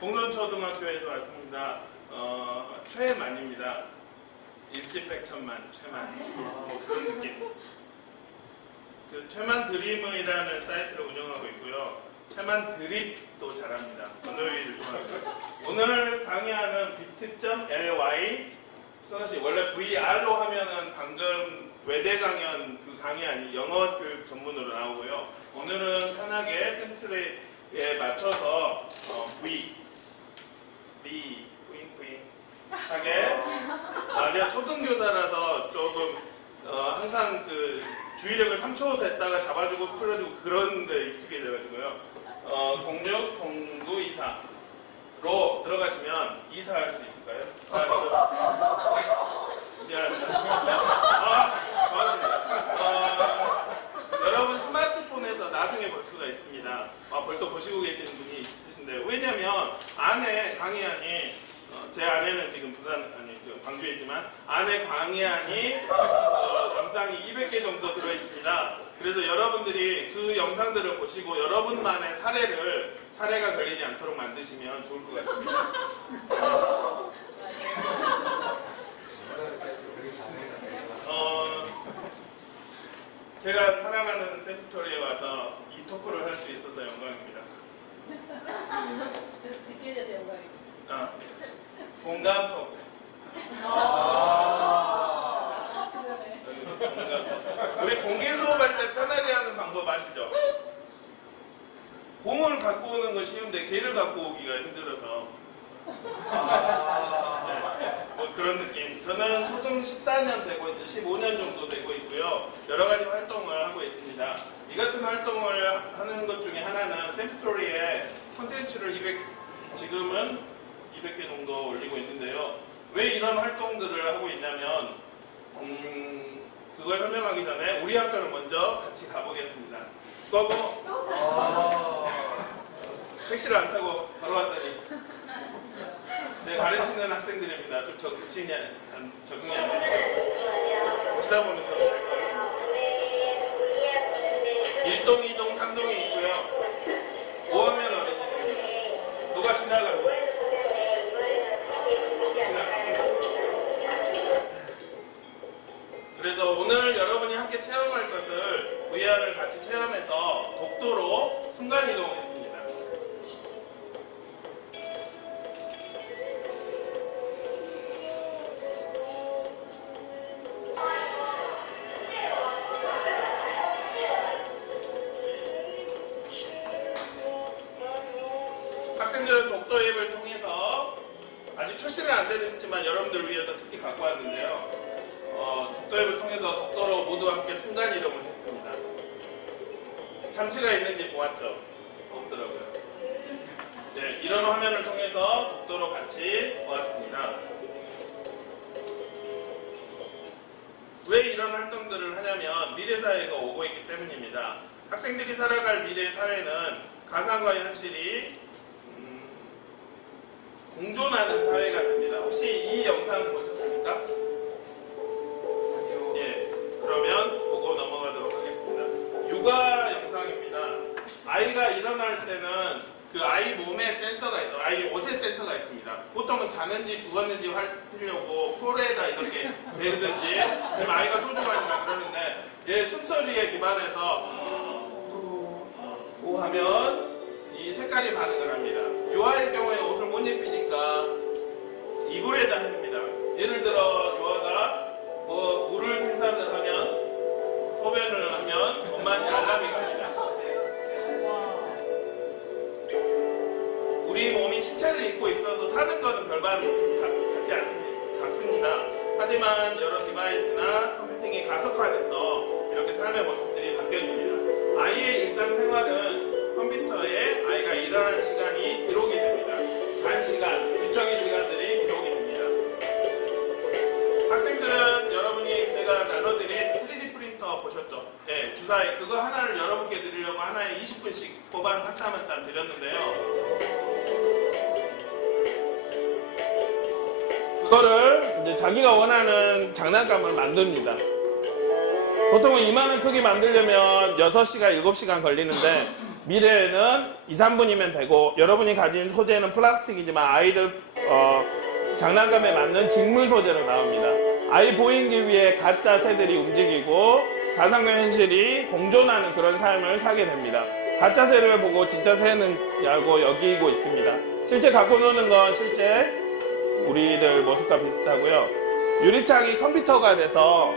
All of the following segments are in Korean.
공론초등학교에서 왔습니다. 최만입니다. 일시백천만 최만. 뭐 그런 느낌. 그 최만 드림이라는 사이트를 운영하고 있고요. 최만 드립도 잘합니다. 언어유희를 좋아하고요. 오늘 강의하는 비트.ly 원래 VR로 하면은 방금 외대 강연 그 강의 아닌 영어 교육 전문으로 나오고요. 오늘은 편하게 샘플에 맞춰서 뿌잉뿌잉 하게 제가 초등교사라서 조금 항상 그 주의력을 3초 됐다가 잡아주고 풀어주고 그런 데 익숙해져가지고요. 060924로 들어가시면 이사할 수 있을까요? 미안합니다. 고맙습니다. 여러분 스마트폰에서 나중에 볼 수가 있습니다. 벌써 보시고 계시는 분이 있으신데 왜냐면 안에 강의안이 제 아내는 지금 광주에 있지만 아내 강의안이 영상이 200개 정도 들어있습니다. 그래서 여러분들이 그 영상들을 보시고 여러분만의 사례가 걸리지 않도록 만드시면 좋을 것 같습니다. 제가 사랑하는 샘스토리에 와서 이 토크를 할 수 있어서 영광입니다. 듣게 돼서 영광입니다. 공감 토크. 우리 공개 수업할 때 편하게 하는 방법 아시죠? 공을 갖고 오는 건 쉬운데 개를 갖고 오기가 힘들어서 뭐 그런 느낌. 저는 초등 14년 되고 이제 15년 정도 되고 있고요. 여러 가지 활동을 하고 있습니다. 이 같은 활동을 하는 것 중에 하나는 샘스토리에 콘텐츠를 지금은 200개 정도 올리고 있는데요. 왜 이런 활동들을 하고 있냐면 그걸 설명하기 전에 우리 학교를 먼저 같이 가보겠습니다. 고고! 택시를 안 타고 바로 왔더니 가르치는 학생들입니다. 좀 적응이 안 되죠. 보시다 보면 더 될 것 같습니다. 1동, 2동, 3동이 있고요. 5학년 어린이들입니다. 누가 지나갑니다. 지나갔습니다. 그래서 오늘 여러분이 함께 체험할 것을 VR을 같이 체험해서 독도로 순간이동했습니다. 학생들은 독도 앱을 통해서 아직 출시는 안 되지만 여러분들을 위해서 특히 갖고 왔는데요. 독도 앱을 통해서 독도로 모두 함께 순간이동을 했습니다. 참치가 있는지 보았죠? 없더라고요. 네, 이런 화면을 통해서 독도로 같이 보았습니다. 왜 이런 활동들을 하냐면 미래 사회가 오고 있기 때문입니다. 학생들이 살아갈 미래 사회는 가상과 현실이 공존하는 사회가 됩니다. 혹시 이 영상 보셨습니까? 예, 그러면 보고 넘어가도록 하겠습니다. 육아 영상입니다. 아이가 일어날 때는 그 아이 몸에 센서가 있어요. 아이 옷에 센서가 있습니다. 보통은 자는지 죽었는지 확인하려고 폴에다 이렇게 내리든지 아니면 아이가 소중하니까 그러는데 얘 숨소리에 기반해서 오 하면 이 색깔이 반응을 합니다. 이 아이의 경우에 옷을 못 입히니까 이불에다 합니다. 예를 들어 요아가 뭐 물을 생산을 하면 소변을 하면 엄마한테 알람이 갑니다. 우리 몸이 신체를 입고 있어서 사는 것은 별반 같지 않습니다. 하지만 여러 디바이스나 컴퓨팅이 가속화돼서 이렇게 삶의 모습들이 바뀌어집니다. 아이의 일상생활은 컴퓨터에 아이가 일어나는 시간이 기록이 됩니다. 잔 시간, 규정의 시간들이 기록이 됩니다. 학생들은 여러분이 제가 나눠드린 3D 프린터 보셨죠? 네, 주사위 그거 하나를 여러분께 드리려고 하나에 20분씩 뽑아 한 땀 한 땀 드렸는데요. 그거를 이제 자기가 원하는 장난감을 만듭니다. 보통은 이만한 크기 만들려면 6시간, 7시간 걸리는데 미래에는 2, 3분이면 되고 여러분이 가진 소재는 플라스틱이지만 아이들 장난감에 맞는 직물 소재로 나옵니다. 아이 보행기 위에 가짜 새들이 움직이고 가상과 현실이 공존하는 그런 삶을 살게 됩니다. 가짜 새를 보고 진짜 새는라고 여기고 있습니다. 실제 갖고 노는 건 실제 우리들 모습과 비슷하고요. 유리창이 컴퓨터가 돼서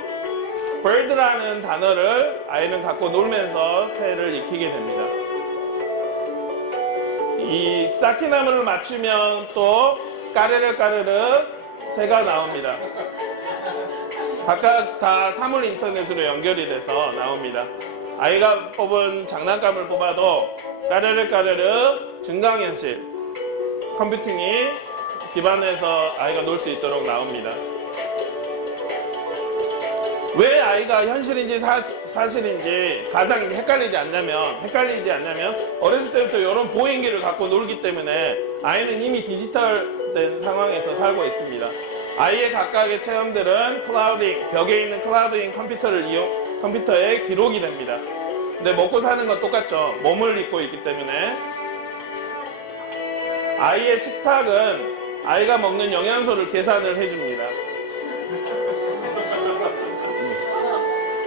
bird라는 단어를 아이는 갖고 놀면서 새를 익히게 됩니다. 이 쌓기나무를 맞추면 또 까르르 까르르 새가 나옵니다. 각각 다 사물 인터넷으로 연결이 돼서 나옵니다. 아이가 뽑은 장난감을 뽑아도 까르르 까르르 증강현실 컴퓨팅이 기반해서 아이가 놀 수 있도록 나옵니다. 왜 아이가 현실인지 사실인지 가상인지 헷갈리지 않냐면 어렸을 때부터 이런 보행기를 갖고 놀기 때문에 아이는 이미 디지털된 상황에서 살고 있습니다. 아이의 각각의 체험들은 클라우딩, 벽에 있는 클라우딩 컴퓨터에 기록이 됩니다. 근데 먹고 사는 건 똑같죠. 몸을 입고 있기 때문에. 아이의 식탁은 아이가 먹는 영양소를 계산을 해줍니다.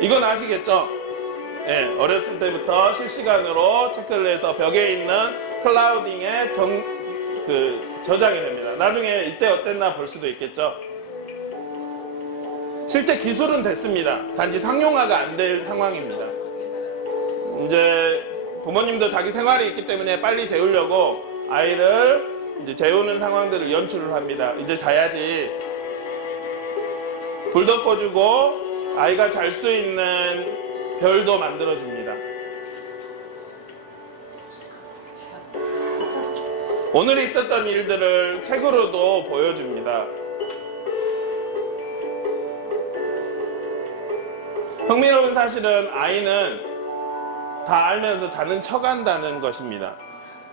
이건 아시겠죠? 네, 어렸을 때부터 실시간으로 체크를 해서 벽에 있는 클라우딩에 저장이 됩니다. 나중에 이때 어땠나 볼 수도 있겠죠? 실제 기술은 됐습니다. 단지 상용화가 안 될 상황입니다. 이제 부모님도 자기 생활이 있기 때문에 빨리 재우려고 아이를 이제 재우는 상황들을 연출을 합니다. 이제 자야지. 불도 꺼주고 아이가 잘 수 있는 별도 만들어줍니다. 오늘 있었던 일들을 책으로도 보여줍니다. 흥미로운 사실은 아이는 다 알면서 자는 척 한다는 것입니다.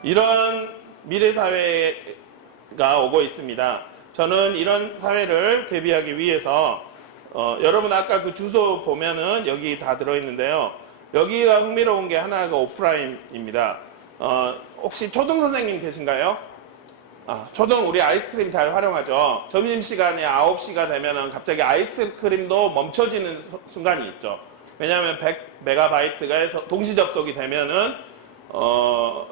이런 미래 사회가 오고 있습니다. 저는 이런 사회를 대비하기 위해서 여러분 아까 그 주소 보면은 여기 다 들어있는데요. 여기가 흥미로운 게 하나가 오프라인입니다. 혹시 초등 선생님 계신가요? 초등 우리 아이스크림 잘 활용하죠. 점심시간에 9시가 되면은 갑자기 아이스크림도 멈춰지는 순간이 있죠. 왜냐하면 100MB가 동시 접속이 되면은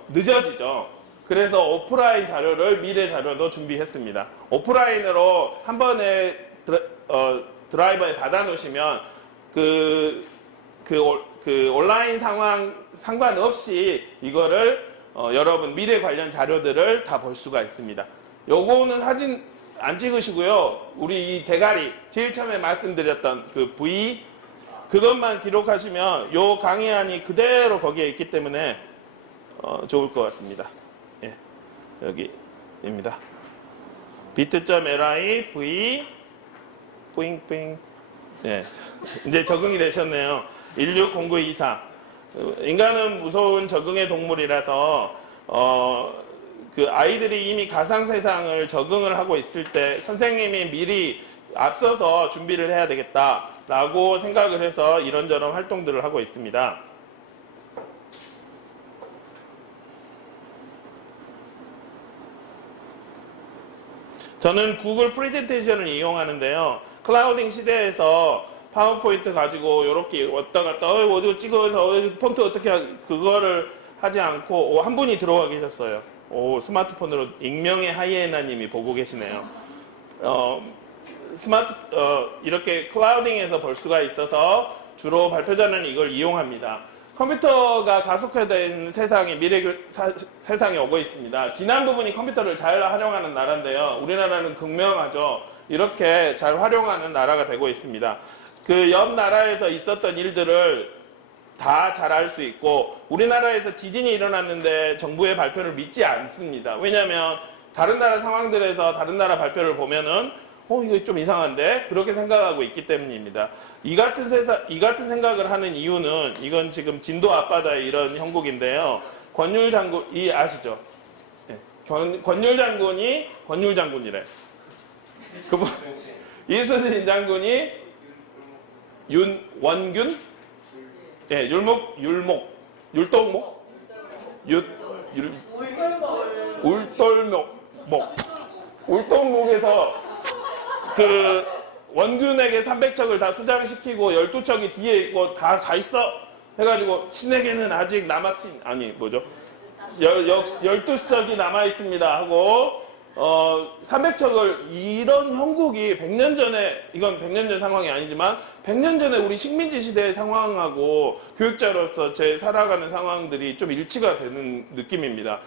늦어지죠. 그래서 오프라인 자료를 미래 자료도 준비했습니다. 오프라인으로 한 번에 드라이버에 받아 놓으시면 그 온라인 상황 상관없이 이거를 여러분 미래 관련 자료들을 다 볼 수가 있습니다. 요거는 사진 안 찍으시고요. 우리 이 대가리 제일 처음에 말씀드렸던 그 V 그것만 기록하시면 요 강의안이 그대로 거기에 있기 때문에 좋을 것 같습니다. 예, 여기입니다. bit.ly v 뿌잉뿌잉. 예, 이제 적응이 되셨네요. 160924. 인간은 무서운 적응의 동물이라서 그 아이들이 이미 가상 세상을 적응을 하고 있을 때 선생님이 미리 앞서서 준비를 해야 되겠다라고 생각을 해서 이런저런 활동들을 하고 있습니다. 저는 구글 프레젠테이션을 이용하는데요. 클라우딩 시대에서 파워포인트 가지고 이렇게 왔다 갔다 어디 찍어서 폰트 어떻게 그거를 하지 않고 한 분이 들어와 계셨어요. 스마트폰으로 익명의 하이에나님이 보고 계시네요. 이렇게 클라우딩에서 볼 수가 있어서 주로 발표자는 이걸 이용합니다. 컴퓨터가 가속화된 세상이 세상에 오고 있습니다. 지난 부분이 컴퓨터를 잘 활용하는 나라인데요. 우리나라는 극명하죠. 이렇게 잘 활용하는 나라가 되고 있습니다. 그 옆 나라에서 있었던 일들을 다 잘 알 수 있고 우리나라에서 지진이 일어났는데 정부의 발표를 믿지 않습니다. 왜냐하면 다른 나라 상황들에서 다른 나라 발표를 보면은 이거 좀 이상한데 그렇게 생각하고 있기 때문입니다. 이 같은 생각을 하는 이유는 이건 지금 진도 앞바다의 이런 형국인데요. 권율 장군이 아시죠? 네. 권율 장군이래. 그분 이수진 장군이 윤원균? 예, 율동목? 울돌목에서 그 원균에게 300척을 다 수장시키고 12척이 뒤에 있고 다 가 있어 해가지고 신에게는 아직 남학신 아니 뭐죠? 12척이 남아 있습니다 하고 300척을 이런 형국이 100년 전에 이건 100년 전 상황이 아니지만 100년 전에 우리 식민지 시대의 상황하고 교육자로서 제 살아가는 상황들이 좀 일치가 되는 느낌입니다.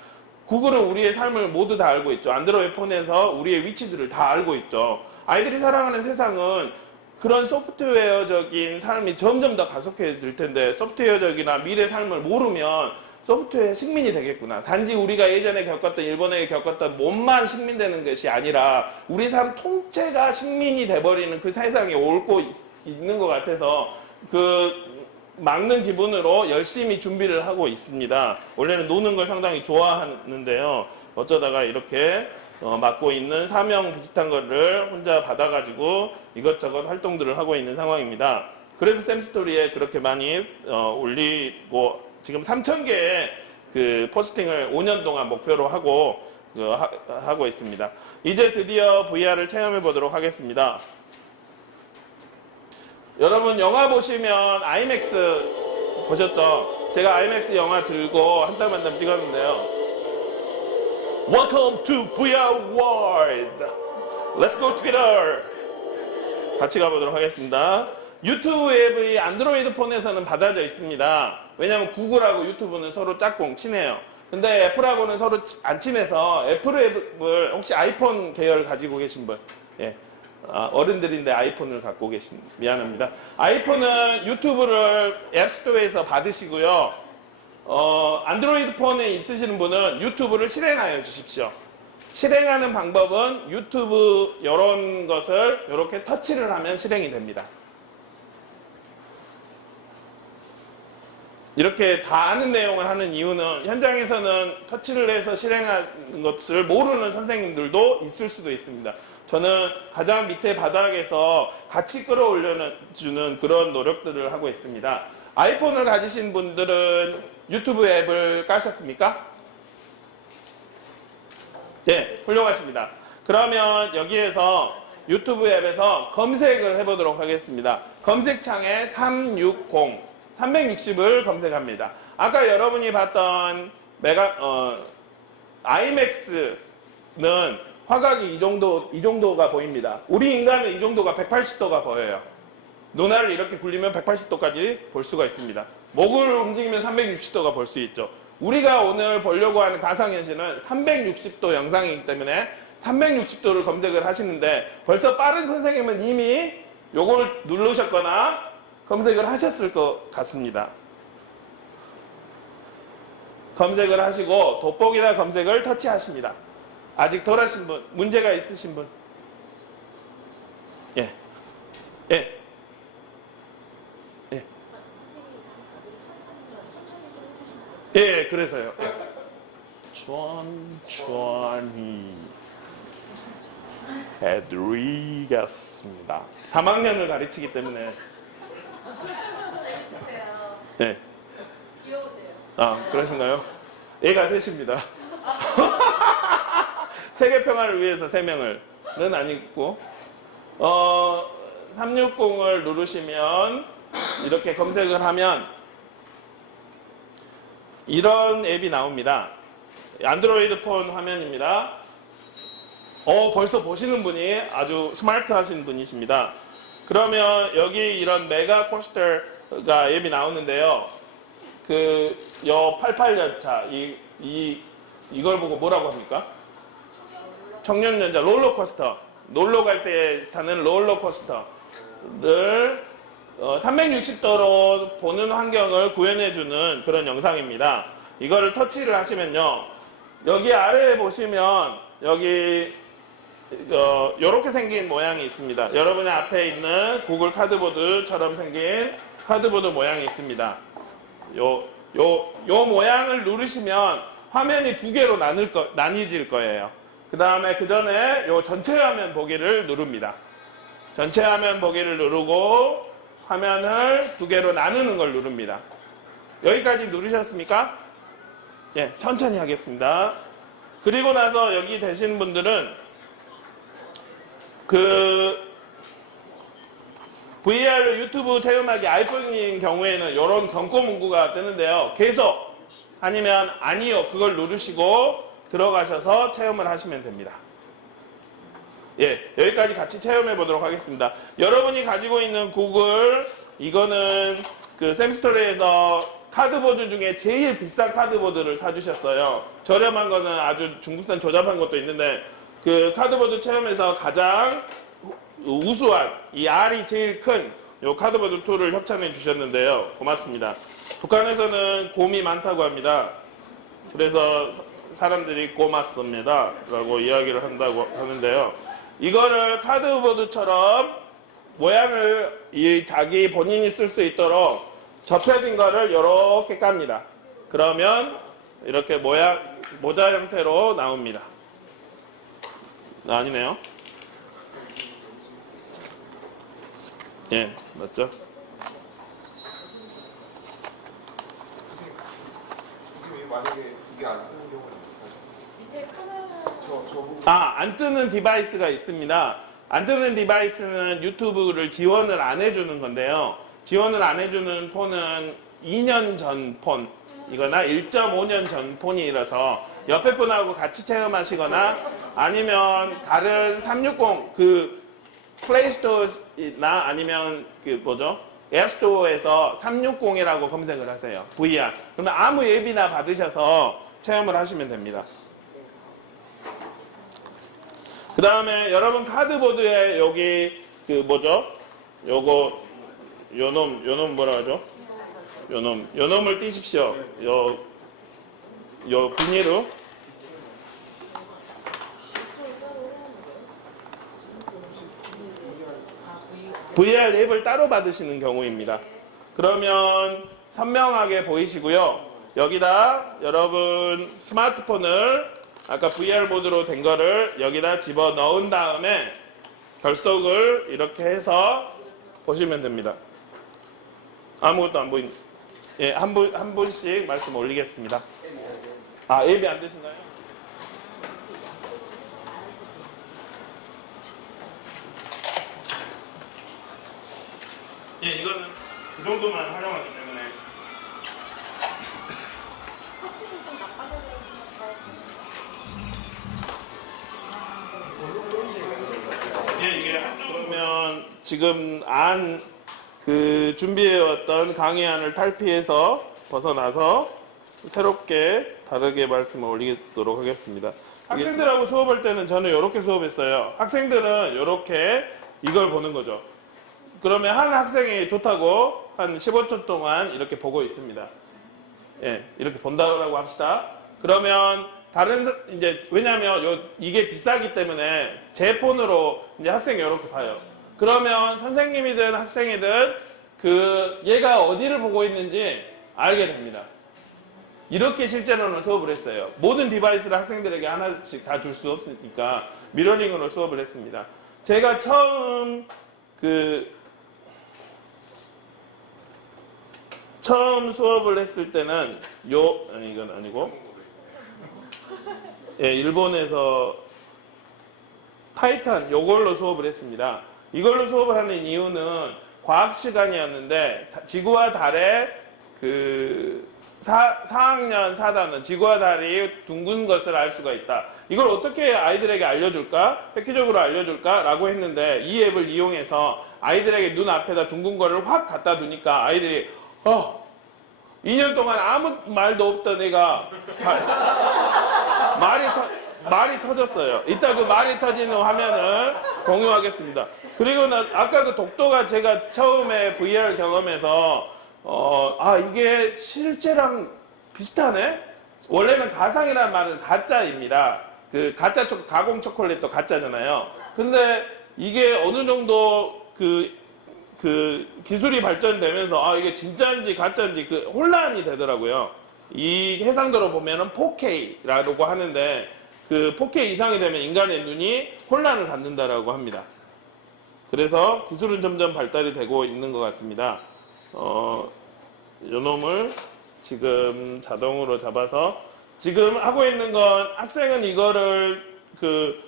구글은 우리의 삶을 모두 다 알고 있죠. 안드로이드 폰에서 우리의 위치들을 다 알고 있죠. 아이들이 살아가는 세상은 그런 소프트웨어적인 삶이 점점 더 가속해질 텐데 소프트웨어적이나 미래 삶을 모르면 소프트웨어 식민이 되겠구나. 단지 우리가 예전에 겪었던 일본에 겪었던 몸만 식민되는 것이 아니라 우리 삶 통째가 식민이 돼버리는 그 세상에 옳고 있는 것 같아서 그 막는 기분으로 열심히 준비를 하고 있습니다. 원래는 노는 걸 상당히 좋아하는데요. 어쩌다가 이렇게 맡고 있는 사명 비슷한 거를 혼자 받아가지고 이것저것 활동들을 하고 있는 상황입니다. 그래서 샘스토리에 그렇게 많이 올리고 지금 3,000개의 그 포스팅을 5년 동안 목표로 하고 하고 있습니다. 이제 드디어 VR을 체험해 보도록 하겠습니다. 여러분 영화 보시면 아이맥스 보셨죠? 제가 아이맥스 영화 들고 한 땀 한 땀 찍었는데요. Welcome to VR World. Let's go together. 같이 가보도록 하겠습니다. 유튜브 앱이 안드로이드 폰에서는 받아져 있습니다. 왜냐하면 구글하고 유튜브는 서로 짝꿍 친해요. 근데 애플하고는 서로 안 친해서 애플 앱을 혹시 아이폰 계열 가지고 계신 분? 예. 어른들인데 아이폰을 갖고 계신 미안합니다. 아이폰은 유튜브를 앱스토어에서 받으시고요. 안드로이드 폰에 있으시는 분은 유튜브를 실행하여 주십시오. 실행하는 방법은 유튜브 이런 것을 이렇게 터치를 하면 실행이 됩니다. 이렇게 다 아는 내용을 하는 이유는 현장에서는 터치를 해서 실행하는 것을 모르는 선생님들도 있을 수도 있습니다. 저는 가장 밑에 바닥에서 같이 끌어올려주는 그런 노력들을 하고 있습니다. 아이폰을 가지신 분들은 유튜브 앱을 까셨습니까? 네, 훌륭하십니다. 그러면 여기에서 유튜브 앱에서 검색을 해보도록 하겠습니다. 검색창에 360을 검색합니다. 아까 여러분이 봤던 아이맥스는 화각이 이 정도가 보입니다. 우리 인간은 이 정도가 180도가 보여요. 눈알을 이렇게 굴리면 180도까지 볼 수가 있습니다. 목을 움직이면 360도가 볼 수 있죠. 우리가 오늘 보려고 하는 가상현실은 360도 영상이기 때문에 360도를 검색을 하시는데 벌써 빠른 선생님은 이미 요걸 누르셨거나 검색을 하셨을 것 같습니다. 검색을 하시고 돋보기나 검색을 터치하십니다. 아직 덜 하신 분, 문제가 있으신 분? 예. 예. 예. 예, 그래서요. 예. 천천히 해드리겠습니다. 3학년을 가르치기 때문에. 네. 귀여우세요. 아, 그러신가요? 애가 셋입니다. 세계 평화를 위해서 3명을는 아니고 360을 누르시면 이렇게 검색을 하면 이런 앱이 나옵니다. 안드로이드 폰 화면입니다. 벌써 보시는 분이 아주 스마트 하신 분이십니다. 그러면 여기 이런 메가 코스터가 앱이 나오는데요. 요 88열차 이걸 보고 뭐라고 합니까? 청년연자 롤러코스터, 놀러 갈 때 타는 롤러코스터를 360도로 보는 환경을 구현해주는 그런 영상입니다. 이거를 터치를 하시면요, 여기 아래에 보시면 여기 이렇게 생긴 모양이 있습니다. 여러분의 앞에 있는 구글 카드보드처럼 생긴 카드보드 모양이 있습니다. 요 모양을 누르시면 화면이 2개로 나뉘어질 거예요. 그 다음에 그 전에 요 전체 화면 보기를 누릅니다. 전체 화면 보기를 누르고 화면을 2개로 나누는 걸 누릅니다. 여기까지 누르셨습니까? 예, 천천히 하겠습니다. 그리고 나서 여기 되시는 분들은 그 VR 유튜브 체험하기 아이폰인 경우에는 이런 경고 문구가 뜨는데요. 계속 아니면 아니요 그걸 누르시고 들어가셔서 체험을 하시면 됩니다. 예, 여기까지 같이 체험해 보도록 하겠습니다. 여러분이 가지고 있는 구글 이거는 그 샘스토리에서 카드보드 중에 제일 비싼 카드보드를 사주셨어요. 저렴한 거는 아주 중국산 조잡한 것도 있는데 그 카드보드 체험에서 가장 우수한 이 R이 제일 큰 요 카드보드 툴을 협찬해 주셨는데요. 고맙습니다. 북한에서는 곰이 많다고 합니다. 그래서 사람들이 고맙습니다 라고 이야기를 한다고 하는데요. 이거를 카드보드처럼 모양을 자기 본인이 쓸 수 있도록 접혀진 거를 이렇게 깝니다. 그러면 이렇게 모자 형태로 나옵니다. 아니네요. 예, 맞죠? 지금 만약에 이게 안 뜨는 경우는 밑에 카메라 안 뜨는 디바이스가 있습니다. 안 뜨는 디바이스는 유튜브를 지원을 안 해주는 건데요. 지원을 안 해주는 폰은 2년 전 폰, 이거나 1.5년 전 폰이라서 옆에 분하고 같이 체험하시거나 아니면 다른 360 그 플레이스토어나 아니면 그 뭐죠? 앱스토어에서 360이라고 검색을 하세요. VR. 그러면 아무 앱이나 받으셔서 체험을 하시면 됩니다. 그 다음에 여러분 카드보드에 여기 그 뭐죠? 요거 요놈 뭐라 하죠? 요놈을 띄십시오. 요 비닐로 VR 앱을 따로 받으시는 경우입니다. 그러면 선명하게 보이시고요. 여기다 여러분 스마트폰을 아까 VR 모드로 된 거를 여기다 집어 넣은 다음에 결속을 이렇게 해서 보시면 됩니다. 아무것도 안 보인. 예, 한 분씩 말씀 올리겠습니다. 아, 앱이 안 되신가요? 예, 이거는 그 정도만 활용하기 때문에. 예, 이게 한쪽이면 지금 그 준비해왔던 강의안을 탈피해서 벗어나서 새롭게 다르게 말씀을 올리도록 하겠습니다. 학생들하고 수업할 때는 저는 이렇게 수업했어요. 학생들은 이렇게 이걸 보는 거죠. 그러면 한 학생이 좋다고 한 15초 동안 이렇게 보고 있습니다. 예, 이렇게 본다고 합시다. 그러면 이제 왜냐하면 이게 비싸기 때문에 제 폰으로 이제 학생이 이렇게 봐요. 그러면 선생님이든 학생이든 얘가 어디를 보고 있는지 알게 됩니다. 이렇게 실제로는 수업을 했어요. 모든 디바이스를 학생들에게 하나씩 다 줄 수 없으니까 미러링으로 수업을 했습니다. 제가 처음 수업을 했을 때는 이건 아니고 예, 일본에서 타이탄 요걸로 수업을 했습니다. 이걸로 수업을 하는 이유는 과학 시간이었는데 지구와 달의 4학년 4단원 지구와 달이 둥근 것을 알 수가 있다. 이걸 어떻게 아이들에게 알려줄까? 획기적으로 알려줄까? 라고 했는데 이 앱을 이용해서 아이들에게 눈앞에다 둥근 거를 확 갖다 두니까 아이들이 2년 동안 아무 말도 없던 애가 말이 터졌어요. 이따 그 말이 터지는 화면을 공유하겠습니다. 그리고 아까 그 독도가 제가 처음에 VR 경험에서 이게 실제랑 비슷하네? 원래는 가상이라는 말은 가짜입니다. 그 가짜 가공 초콜릿도 가짜잖아요. 근데 이게 어느 정도 기술이 발전되면서 이게 진짜인지 가짜인지 혼란이 되더라고요. 이 해상도로 보면은 4K라고 하는데 4K 이상이 되면 인간의 눈이 혼란을 갖는다라고 합니다. 그래서 기술은 점점 발달이 되고 있는 것 같습니다. 요놈을 지금 자동으로 잡아서 지금 하고 있는 건 학생은 이거를 그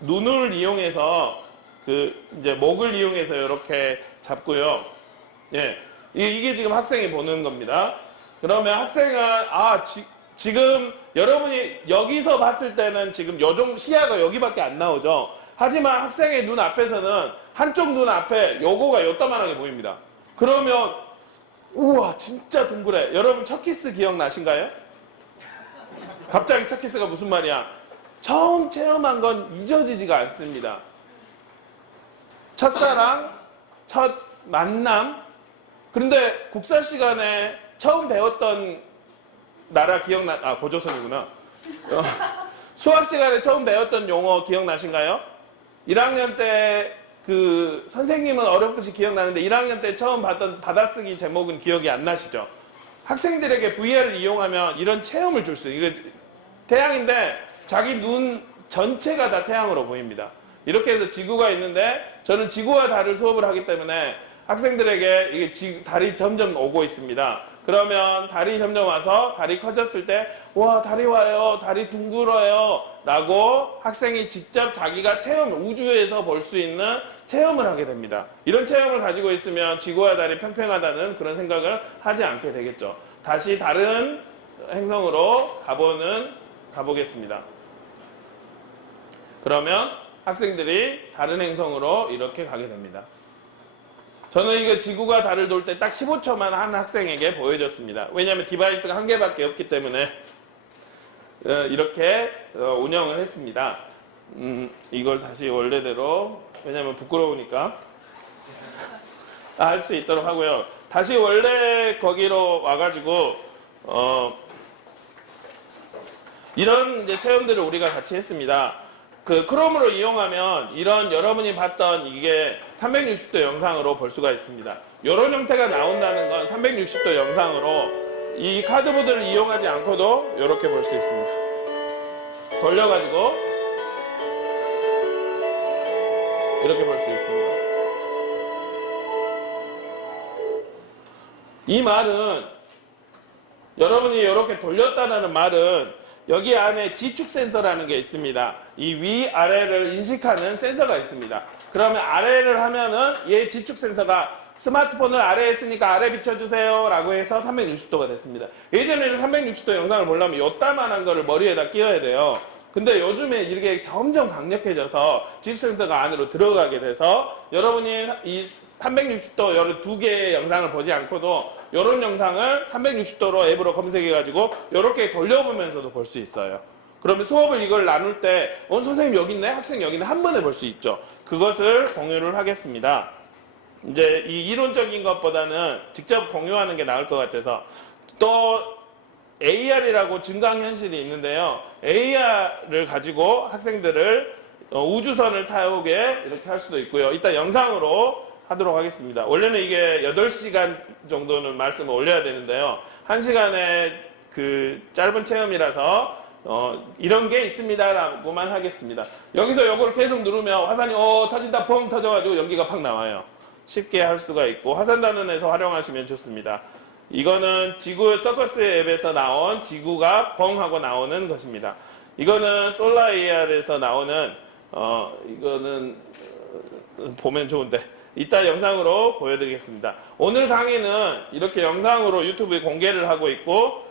눈을 이용해서 그 이제 목을 이용해서 이렇게 잡고요. 예, 이게 지금 학생이 보는 겁니다. 그러면 학생은 지금 여러분이 여기서 봤을 때는 지금 요정 시야가 여기밖에 안 나오죠. 하지만 학생의 눈 앞에서는 한쪽 눈 앞에 요거가 요따만하게 보입니다. 그러면 우와 진짜 둥그래. 여러분 첫 키스 기억나신가요? 갑자기 첫 키스가 무슨 말이야? 처음 체험한 건 잊어지지가 않습니다. 첫사랑, 첫 만남. 그런데 국사 시간에 처음 배웠던 나라 고조선이구나. 수학 시간에 처음 배웠던 용어 기억나신가요? 1학년 때 그 선생님은 어렴풋이 기억나는데 1학년 때 처음 봤던 받아쓰기 제목은 기억이 안 나시죠? 학생들에게 VR을 이용하면 이런 체험을 줄 수 있어요. 태양인데 자기 눈 전체가 다 태양으로 보입니다. 이렇게 해서 지구가 있는데 저는 지구와 달을 수업을 하기 때문에 학생들에게 이게 달이 점점 오고 있습니다. 그러면 달이 점점 와서 달이 커졌을 때 와 달이 와요, 달이 둥글어요 라고 학생이 직접 자기가 우주에서 볼 수 있는 체험을 하게 됩니다. 이런 체험을 가지고 있으면 지구와 달이 평평하다는 그런 생각을 하지 않게 되겠죠. 다시 다른 행성으로 가보겠습니다. 그러면 학생들이 다른 행성으로 이렇게 가게 됩니다. 저는 이거 지구가 달을 돌 때 딱 15초만 한 학생에게 보여줬습니다. 왜냐하면 디바이스가 한 개밖에 없기 때문에 이렇게 운영을 했습니다. 이걸 다시 원래대로, 왜냐하면 부끄러우니까 할 수 있도록 하고요. 다시 원래 거기로 와가지고 이런 이제 체험들을 우리가 같이 했습니다. 그 크롬으로 이용하면 이런 여러분이 봤던 이게 360도 영상으로 볼 수가 있습니다. 이런 형태가 나온다는 건 360도 영상으로 이 카드보드를 이용하지 않고도 이렇게 볼 수 있습니다. 돌려가지고 이렇게 볼 수 있습니다. 이 말은 여러분이 이렇게 돌렸다는 말은 여기 안에 지축 센서라는 게 있습니다. 이 위아래를 인식하는 센서가 있습니다. 그러면 아래를 하면은 얘 지축 센서가 스마트폰을 아래에 쓰니까 아래 비춰주세요 라고 해서 360도가 됐습니다. 예전에는 360도 영상을 보려면 요따만한 거를 머리에다 끼워야 돼요. 근데 요즘에 이게 점점 강력해져서 지축 센서가 안으로 들어가게 돼서 여러분이 이 360도 여러 두 개의 영상을 보지 않고도 이런 영상을 360도로 앱으로 검색해가지고 이렇게 돌려보면서도 볼 수 있어요. 그러면 수업을 이걸 나눌 때 선생님 여기 있네, 학생 여기 있네 한 번에 볼 수 있죠. 그것을 공유를 하겠습니다. 이제 이 이론적인 것보다는 직접 공유하는 게 나을 것 같아서 또 AR이라고 증강현실이 있는데요. AR을 가지고 학생들을 우주선을 타오게 이렇게 할 수도 있고요. 이따 영상으로 하도록 하겠습니다. 원래는 이게 8시간 정도는 말씀을 올려야 되는데요. 1시간의 그 짧은 체험이라서 이런 게 있습니다 라고만 하겠습니다. 여기서 이걸 계속 누르면 화산이 터진다 펑 터져가지고 연기가 팍 나와요. 쉽게 할 수가 있고 화산단원에서 활용하시면 좋습니다. 이거는 지구 서커스 앱에서 나온 지구가 벙 하고 나오는 것입니다. 이거는 솔라 AR에서 나오는 이거는 보면 좋은데 이따 영상으로 보여드리겠습니다. 오늘 강의는 이렇게 영상으로 유튜브에 공개를 하고 있고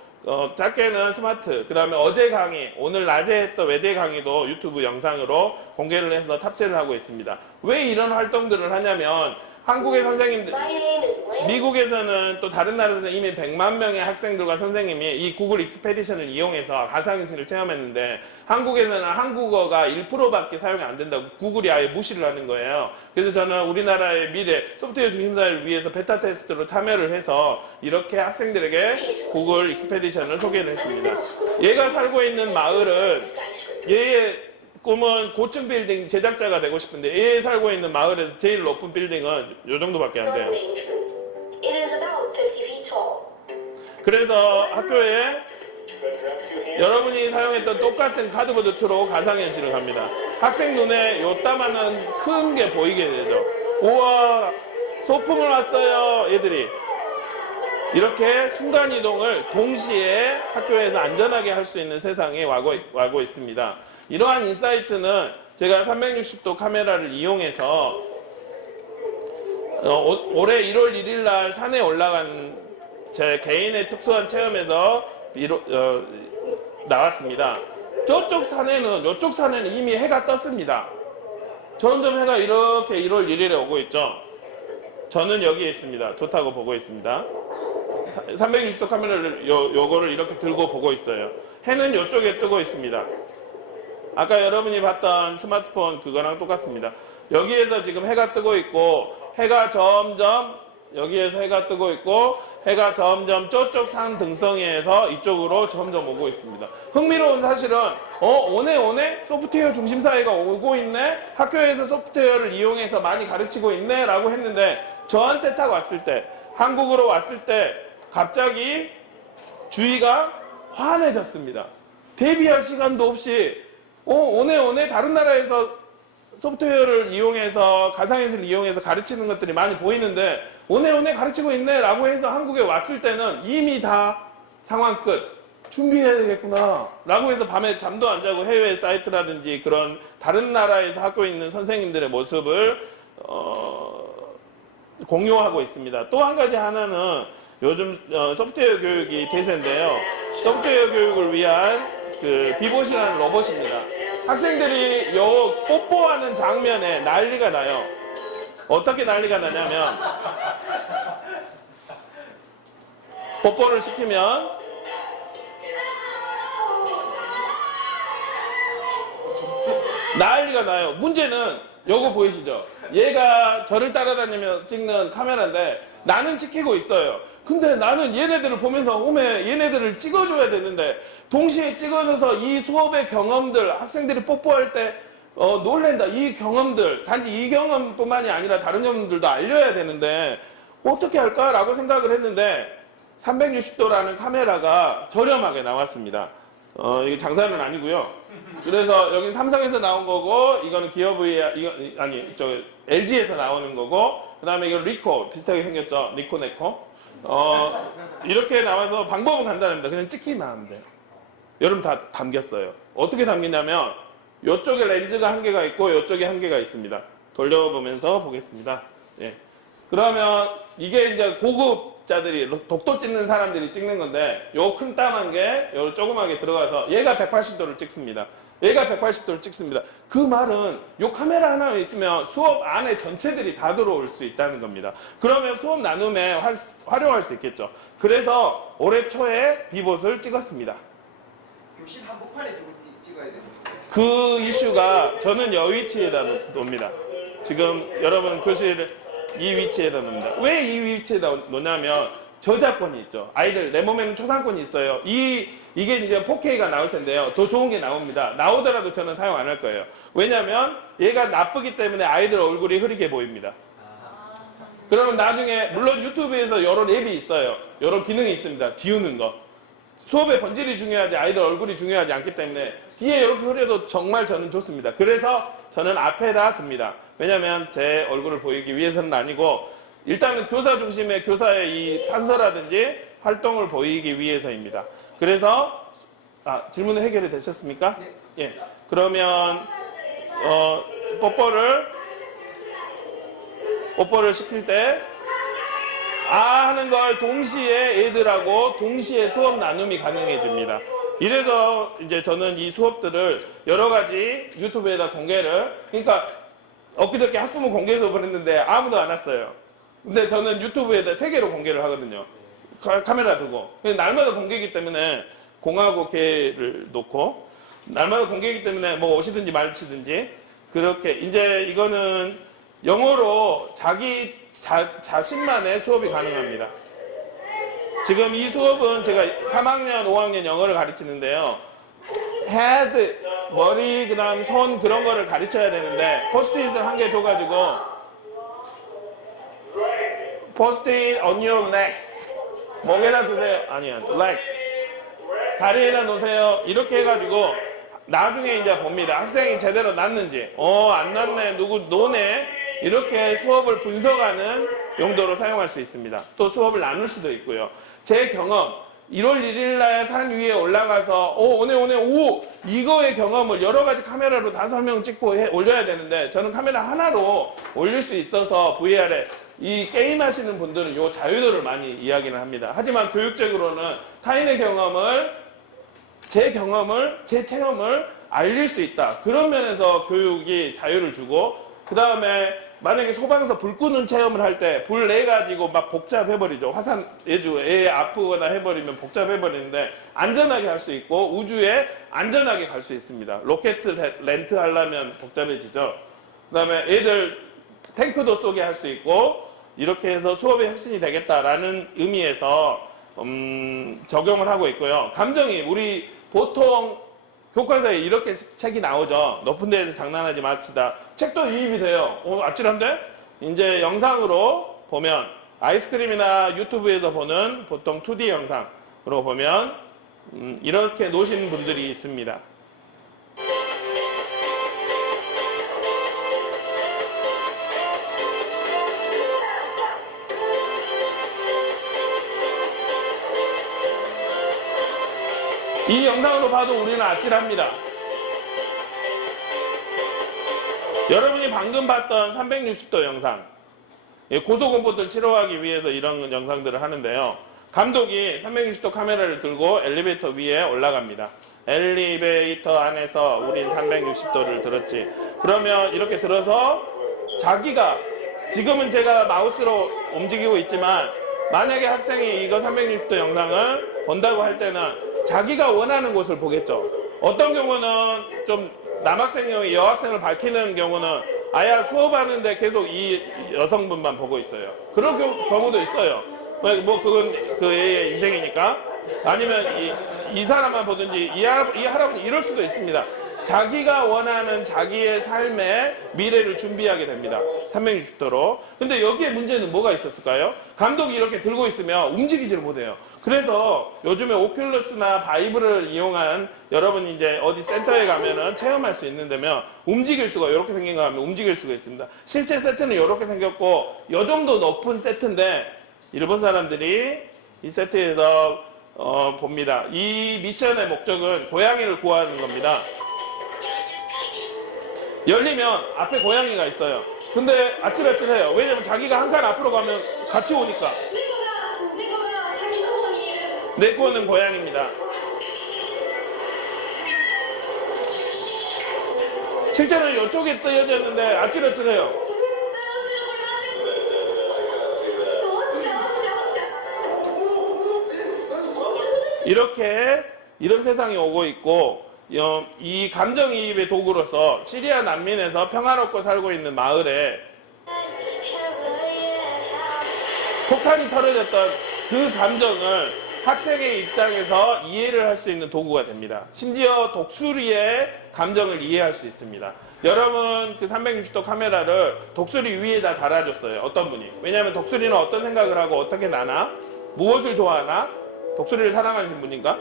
짧게는 스마트, 그 다음에 어제 강의, 오늘 낮에 했던 외대 강의도 유튜브 영상으로 공개를 해서 탑재를 하고 있습니다. 왜 이런 활동들을 하냐면 한국의 선생님들, 미국에서는 또 다른 나라에서는 이미 100만 명의 학생들과 선생님이 이 구글 익스페디션을 이용해서 가상현실을 체험했는데 한국에서는 한국어가 1%밖에 사용이 안 된다고 구글이 아예 무시를 하는 거예요. 그래서 저는 우리나라의 미래 소프트웨어 중심사를 위해서 베타 테스트로 참여를 해서 이렇게 학생들에게 구글 익스페디션을 소개를 했습니다. 얘가 살고 있는 마을은 얘의 꿈은 고층 빌딩 제작자가 되고 싶은데 얘 살고 있는 마을에서 제일 높은 빌딩은 이 정도밖에 안 돼요. 그래서 학교에 여러분이 사용했던 똑같은 카드보드 2로 가상현실을 합니다. 학생 눈에 요따만한 큰 게 보이게 되죠. 우와 소풍을 왔어요 얘들이. 이렇게 순간이동을 동시에 학교에서 안전하게 할 수 있는 세상에 와고 있습니다. 이러한 인사이트는 제가 360도 카메라를 이용해서 올해 1월 1일 날 산에 올라간 제 개인의 특수한 체험에서 나왔습니다. 이쪽 산에는 이미 해가 떴습니다. 점점 해가 이렇게 1월 1일에 오고 있죠. 저는 여기에 있습니다. 좋다고 보고 있습니다. 360도 카메라를 요거를 이렇게 들고 보고 있어요. 해는 이쪽에 뜨고 있습니다. 아까 여러분이 봤던 스마트폰 그거랑 똑같습니다. 여기에서 지금 해가 뜨고 있고 해가 점점 여기에서 해가 뜨고 있고 해가 점점 저쪽 산 등성이에서 이쪽으로 점점 오고 있습니다. 흥미로운 사실은 오네 소프트웨어 중심 사회가 오고 있네, 학교에서 소프트웨어를 이용해서 많이 가르치고 있네 라고 했는데 저한테 딱 왔을 때, 한국으로 왔을 때 갑자기 주위가 환해졌습니다. 대비할 시간도 없이 오네 다른 나라에서 소프트웨어를 이용해서 가상현실을 이용해서 가르치는 것들이 많이 보이는데 오네 가르치고 있네 라고 해서 한국에 왔을 때는 이미 다 상황 끝, 준비해야 되겠구나 라고 해서 밤에 잠도 안 자고 해외 사이트라든지 그런 다른 나라에서 학교에 있는 선생님들의 모습을 공유하고 있습니다. 또 한 가지 하나는 요즘 소프트웨어 교육이 대세인데요. 소프트웨어 교육을 위한 그 비봇이라는 로봇입니다. 학생들이 요 뽀뽀하는 장면에 난리가 나요. 어떻게 난리가 나냐면 뽀뽀를 시키면 난리가 나요. 문제는 요거 보이시죠? 얘가 저를 따라다니며 찍는 카메라인데 나는 찍히고 있어요. 근데 나는 얘네들을 보면서 얘네들을 찍어줘야 되는데 동시에 찍어줘서 이 수업의 경험들, 학생들이 뽀뽀할 때 놀랜다. 이 경험들, 단지 이 경험뿐만이 아니라 다른 경험들도 알려야 되는데 어떻게 할까라고 생각을 했는데 360도라는 카메라가 저렴하게 나왔습니다. 이게 장사는 아니고요. 그래서 여기 삼성에서 나온 거고 이거는 LG에서 나오는 거고 그 다음에 이거 리코 비슷하게 생겼죠. 리코 네코. 이렇게 나와서 방법은 간단합니다. 그냥 찍기만 하면 돼요. 여러분 다 담겼어요. 어떻게 담기냐면 이쪽에 렌즈가 한 개가 있고 이쪽에 한 개가 있습니다. 돌려보면서 보겠습니다. 예. 그러면 이게 이제 고급자들이 독도 찍는 사람들이 찍는 건데 요 큰 따만 게 요 조그맣게 들어가서 얘가 180도를 찍습니다. 얘가 180도를 찍습니다. 그 말은 요 카메라 하나 있으면 수업 안에 전체들이 다 들어올 수 있다는 겁니다. 그러면 수업 나눔에 활용할 수 있겠죠. 그래서 올해 초에 비봇을 찍었습니다. 교실 한복판에 두고 찍어야 됩니다. 그 이슈가 저는 여 위치에다 놓습니다. 지금 여러분 교실 이 위치에다 놓습니다. 왜 이 위치에다 놓냐면 저작권이 있죠. 아이들 내 몸에는 초상권이 있어요. 이게 이제 4K가 나올 텐데요. 더 좋은 게 나옵니다. 나오더라도 저는 사용 안 할 거예요. 왜냐하면 얘가 나쁘기 때문에 아이들 얼굴이 흐리게 보입니다. 그러면 나중에 물론 유튜브에서 이런 앱이 있어요. 이런 기능이 있습니다. 지우는 거. 수업의 본질이 중요하지 아이들 얼굴이 중요하지 않기 때문에 뒤에 이렇게 흐려도 정말 저는 좋습니다. 그래서 저는 앞에다 둡니다. 왜냐하면 제 얼굴을 보이기 위해서는 아니고 일단은 교사 중심의 교사의 이 판서라든지 활동을 보이기 위해서입니다. 그래서 질문은 해결이 되셨습니까? 네. 예. 그러면 뽀뽀를 시킬 때 하는 걸 동시에 애들하고 동시에 수업 나눔이 가능해집니다. 이래서 이제 저는 이 수업들을 여러 가지 유튜브에다 그러니까 엊그저께 학부모 공개 수업을 했는데 아무도 안 왔어요. 근데 저는 유튜브에다 3개로 공개를 하거든요. 카메라 두고. 날마다 공개이기 때문에 공하고 개를 놓고 날마다 공개이기 때문에 뭐 오시든지 말시든지 그렇게 이제 이거는 영어로 자신만의 수업이 가능합니다. 지금 이 수업은 제가 3학년, 5학년 영어를 가르치는데요. head, 머리, 그 다음 손 그런 거를 가르쳐야 되는데 포스트잇을 한 개 줘가지고 post-it on your leg 목에다 두세요. 아니야, leg 다리에다 놓으세요. 이렇게 해가지고 나중에 이제 봅니다. 학생이 제대로 났는지 안 났네, 누구 노네 이렇게 수업을 분석하는 용도로 사용할 수 있습니다. 또 수업을 나눌 수도 있고요. 제 경험, 1월 1일 날 산 위에 올라가서 오네 이거의 경험을 여러 가지 카메라로 다 설명 찍고 올려야 되는데 저는 카메라 하나로 올릴 수 있어서 VR에 이 게임 하시는 분들은 요 자유도를 많이 이야기를 합니다. 하지만 교육적으로는 타인의 경험을 제 체험을 알릴 수 있다. 그런 면에서 교육이 자유를 주고 그 다음에 만약에 소방서 불 끄는 체험을 할 때 불 내 가지고 막 복잡해버리죠. 화산 예주 애 아프거나 해버리면 복잡해버리는데 안전하게 할 수 있고 우주에 안전하게 갈 수 있습니다. 로켓 렌트 하려면 복잡해지죠. 그 다음에 애들 탱크도 쏘게 할 수 있고 이렇게 해서 수업의 혁신이 되겠다라는 의미에서 적용을 하고 있고요. 감정이 우리 보통 교과서에 이렇게 책이 나오죠. 높은 데에서 장난하지 맙시다. 책도 이입이 돼요. 아찔한데? 이제 영상으로 보면 아이스크림이나 유튜브에서 보는 보통 2D 영상으로 보면 이렇게 놓으신 분들이 있습니다. 이 영상으로 봐도 우리는 아찔합니다. 여러분이 방금 봤던 360도 영상, 고소공포증 치료하기 위해서 이런 영상들을 하는데요. 감독이 360도 카메라를 들고 엘리베이터 위에 올라갑니다. 엘리베이터 안에서 우린 360도를 들었지. 그러면 이렇게 들어서 자기가 지금은 제가 마우스로 움직이고 있지만 만약에 학생이 이거 360도 영상을 본다고 할 때는 자기가 원하는 곳을 보겠죠. 어떤 경우는 좀 남학생이 여학생을 밝히는 경우는 아야 수업하는데 계속 이 여성분만 보고 있어요. 그런 경우도 있어요. 뭐 그건 그 애의 인생이니까. 아니면 이 사람만 보든지 이 할아버지 이럴 수도 있습니다. 자기가 원하는 자기의 삶의 미래를 준비하게 됩니다. 360도로. 근데 여기에 문제는 뭐가 있었을까요? 감독이 이렇게 들고 있으면 움직이지를 못해요. 그래서 요즘에 오큘러스나 바이브를 이용한 여러분이 이제 어디 센터에 가면은 체험할 수 있는 데면 움직일 수가 이렇게 생긴 거 하면 움직일 수가 있습니다. 실제 세트는 이렇게 생겼고 이 정도 높은 세트인데 일본 사람들이 이 세트에서 봅니다. 이 미션의 목적은 고양이를 구하는 겁니다. 열리면 앞에 고양이가 있어요. 근데 아찔아찔해요. 왜냐면 자기가 한 칸 앞으로 가면 같이 오니까. 네코는 고양이입니다. 실제로는 이쪽에 떠여져 있는데 아찔아찔해요. 이렇게 이런 세상이 오고 있고 이 감정이입의 도구로서 시리아 난민에서 평화롭고 살고 있는 마을에 폭탄이 터져졌던 그 감정을 학생의 입장에서 이해를 할 수 있는 도구가 됩니다. 심지어 독수리의 감정을 이해할 수 있습니다. 여러분 그 360도 카메라를 독수리 위에다 달아줬어요. 어떤 분이. 왜냐하면 독수리는 어떤 생각을 하고 어떻게 나나? 무엇을 좋아하나? 독수리를 사랑하시는 분인가?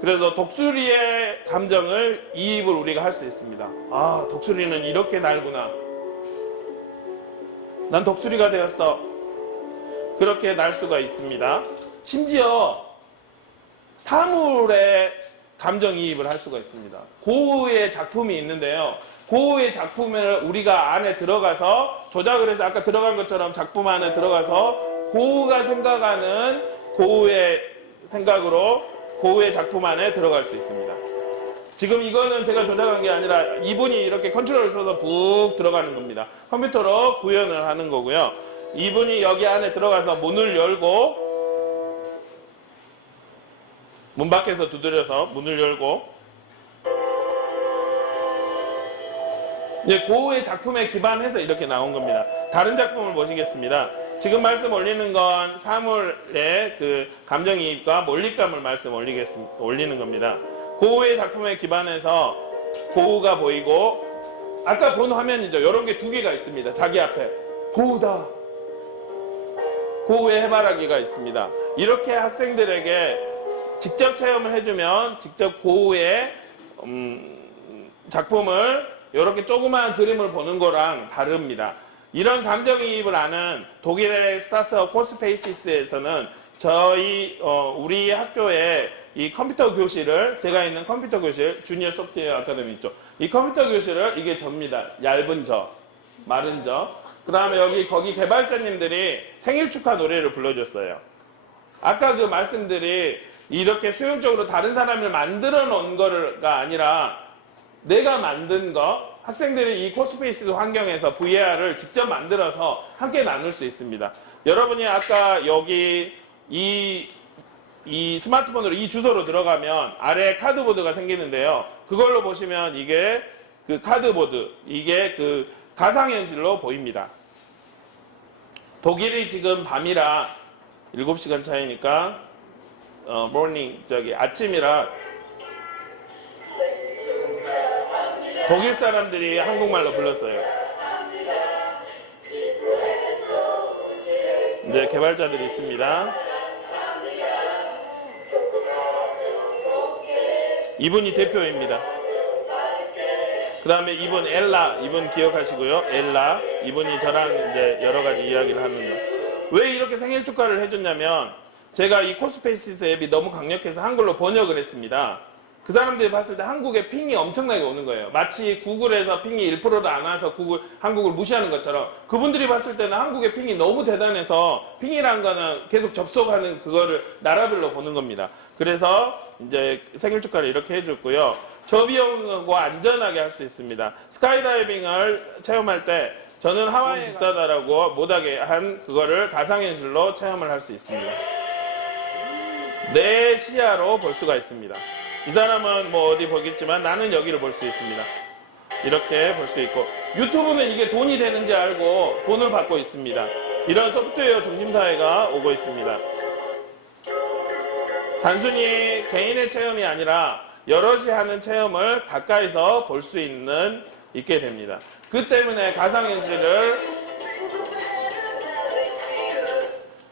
그래서 독수리의 감정을 이입을 우리가 할 수 있습니다. 아, 독수리는 이렇게 날구나. 난 독수리가 되었어. 그렇게 날 수가 있습니다. 심지어 사물의 감정이입을 할 수가 있습니다. 고흐의 작품이 있는데요. 고흐의 작품을 우리가 안에 들어가서 조작을 해서 아까 들어간 것처럼 작품 안에 들어가서 고흐가 생각하는 고흐의 생각으로 고흐의 작품 안에 들어갈 수 있습니다. 지금 이거는 제가 조작한 게 아니라 이분이 이렇게 컨트롤을 써서 푹 들어가는 겁니다. 컴퓨터로 구현을 하는 거고요. 이분이 여기 안에 들어가서 문을 열고 문 밖에서 두드려서 문을 열고 고흐의 작품에 기반해서 이렇게 나온 겁니다. 다른 작품을 보시겠습니다. 지금 말씀 올리는 건 사물의 그 감정이입과 몰입감을 올리는 겁니다. 고흐의 작품에 기반해서 고흐가 보이고 아까 본 화면이죠. 이런 게 두 개가 있습니다. 자기 앞에 고흐다. 고흐의 해바라기가 있습니다. 이렇게 학생들에게 직접 체험을 해주면 직접 고흐의 작품을 이렇게 조그마한 그림을 보는 거랑 다릅니다. 이런 감정이입을 아는 독일의 스타트업 코스페이시스에서는 우리 학교에 이 컴퓨터 교실을, 제가 있는 컴퓨터 교실, 주니어 소프트웨어 아카데미 있죠. 이 컴퓨터 교실을, 이게 접니다. 얇은 저, 마른 저. 그 다음에 거기 개발자님들이 생일 축하 노래를 불러줬어요. 아까 그 말씀들이 이렇게 수용적으로 다른 사람을 만들어 놓은 거가 아니라 내가 만든 거, 학생들이 이 코스페이스 환경에서 VR을 직접 만들어서 함께 나눌 수 있습니다. 여러분이 아까 여기 이 스마트폰으로 이 주소로 들어가면 아래에 카드보드가 생기는데요. 그걸로 보시면 이게 그 카드보드, 이게 그 가상현실로 보입니다. 독일이 지금 밤이라 7시간 차이니까 아침이라 독일 사람들이 한국말로 불렀어요. 이제 개발자들이 있습니다. 이분이 대표입니다. 그 다음에 이분 이분 기억하시고요. 이분이 저랑 이제 여러 가지 이야기를 하는데, 왜 이렇게 생일 축하를 해줬냐면, 제가 이 코스페이시스 앱이 너무 강력해서 한글로 번역을 했습니다. 그 사람들이 봤을 때 한국에 핑이 엄청나게 오는 거예요. 마치 구글에서 핑이 1%도 안 와서 한국을 무시하는 것처럼, 그분들이 봤을 때는 한국의 핑이 너무 대단해서 핑이란 거는 계속 접속하는 그거를 나라별로 보는 겁니다. 그래서 이제 생일 축하를 이렇게 해줬고요. 저비용과 안전하게 할 수 있습니다. 스카이다이빙을 체험할 때 저는 하와이에 비싸다라고 못하게 한 그거를 가상현실로 체험을 할 수 있습니다. 내 시야로 볼 수가 있습니다. 이 사람은 뭐 어디 보겠지만 나는 여기를 볼 수 있습니다. 이렇게 볼 수 있고, 유튜브는 이게 돈이 되는지 알고 돈을 받고 있습니다. 이런 소프트웨어 중심사회가 오고 있습니다. 단순히 개인의 체험이 아니라 여럿이 하는 체험을 가까이서 볼 수 있게 됩니다. 그 때문에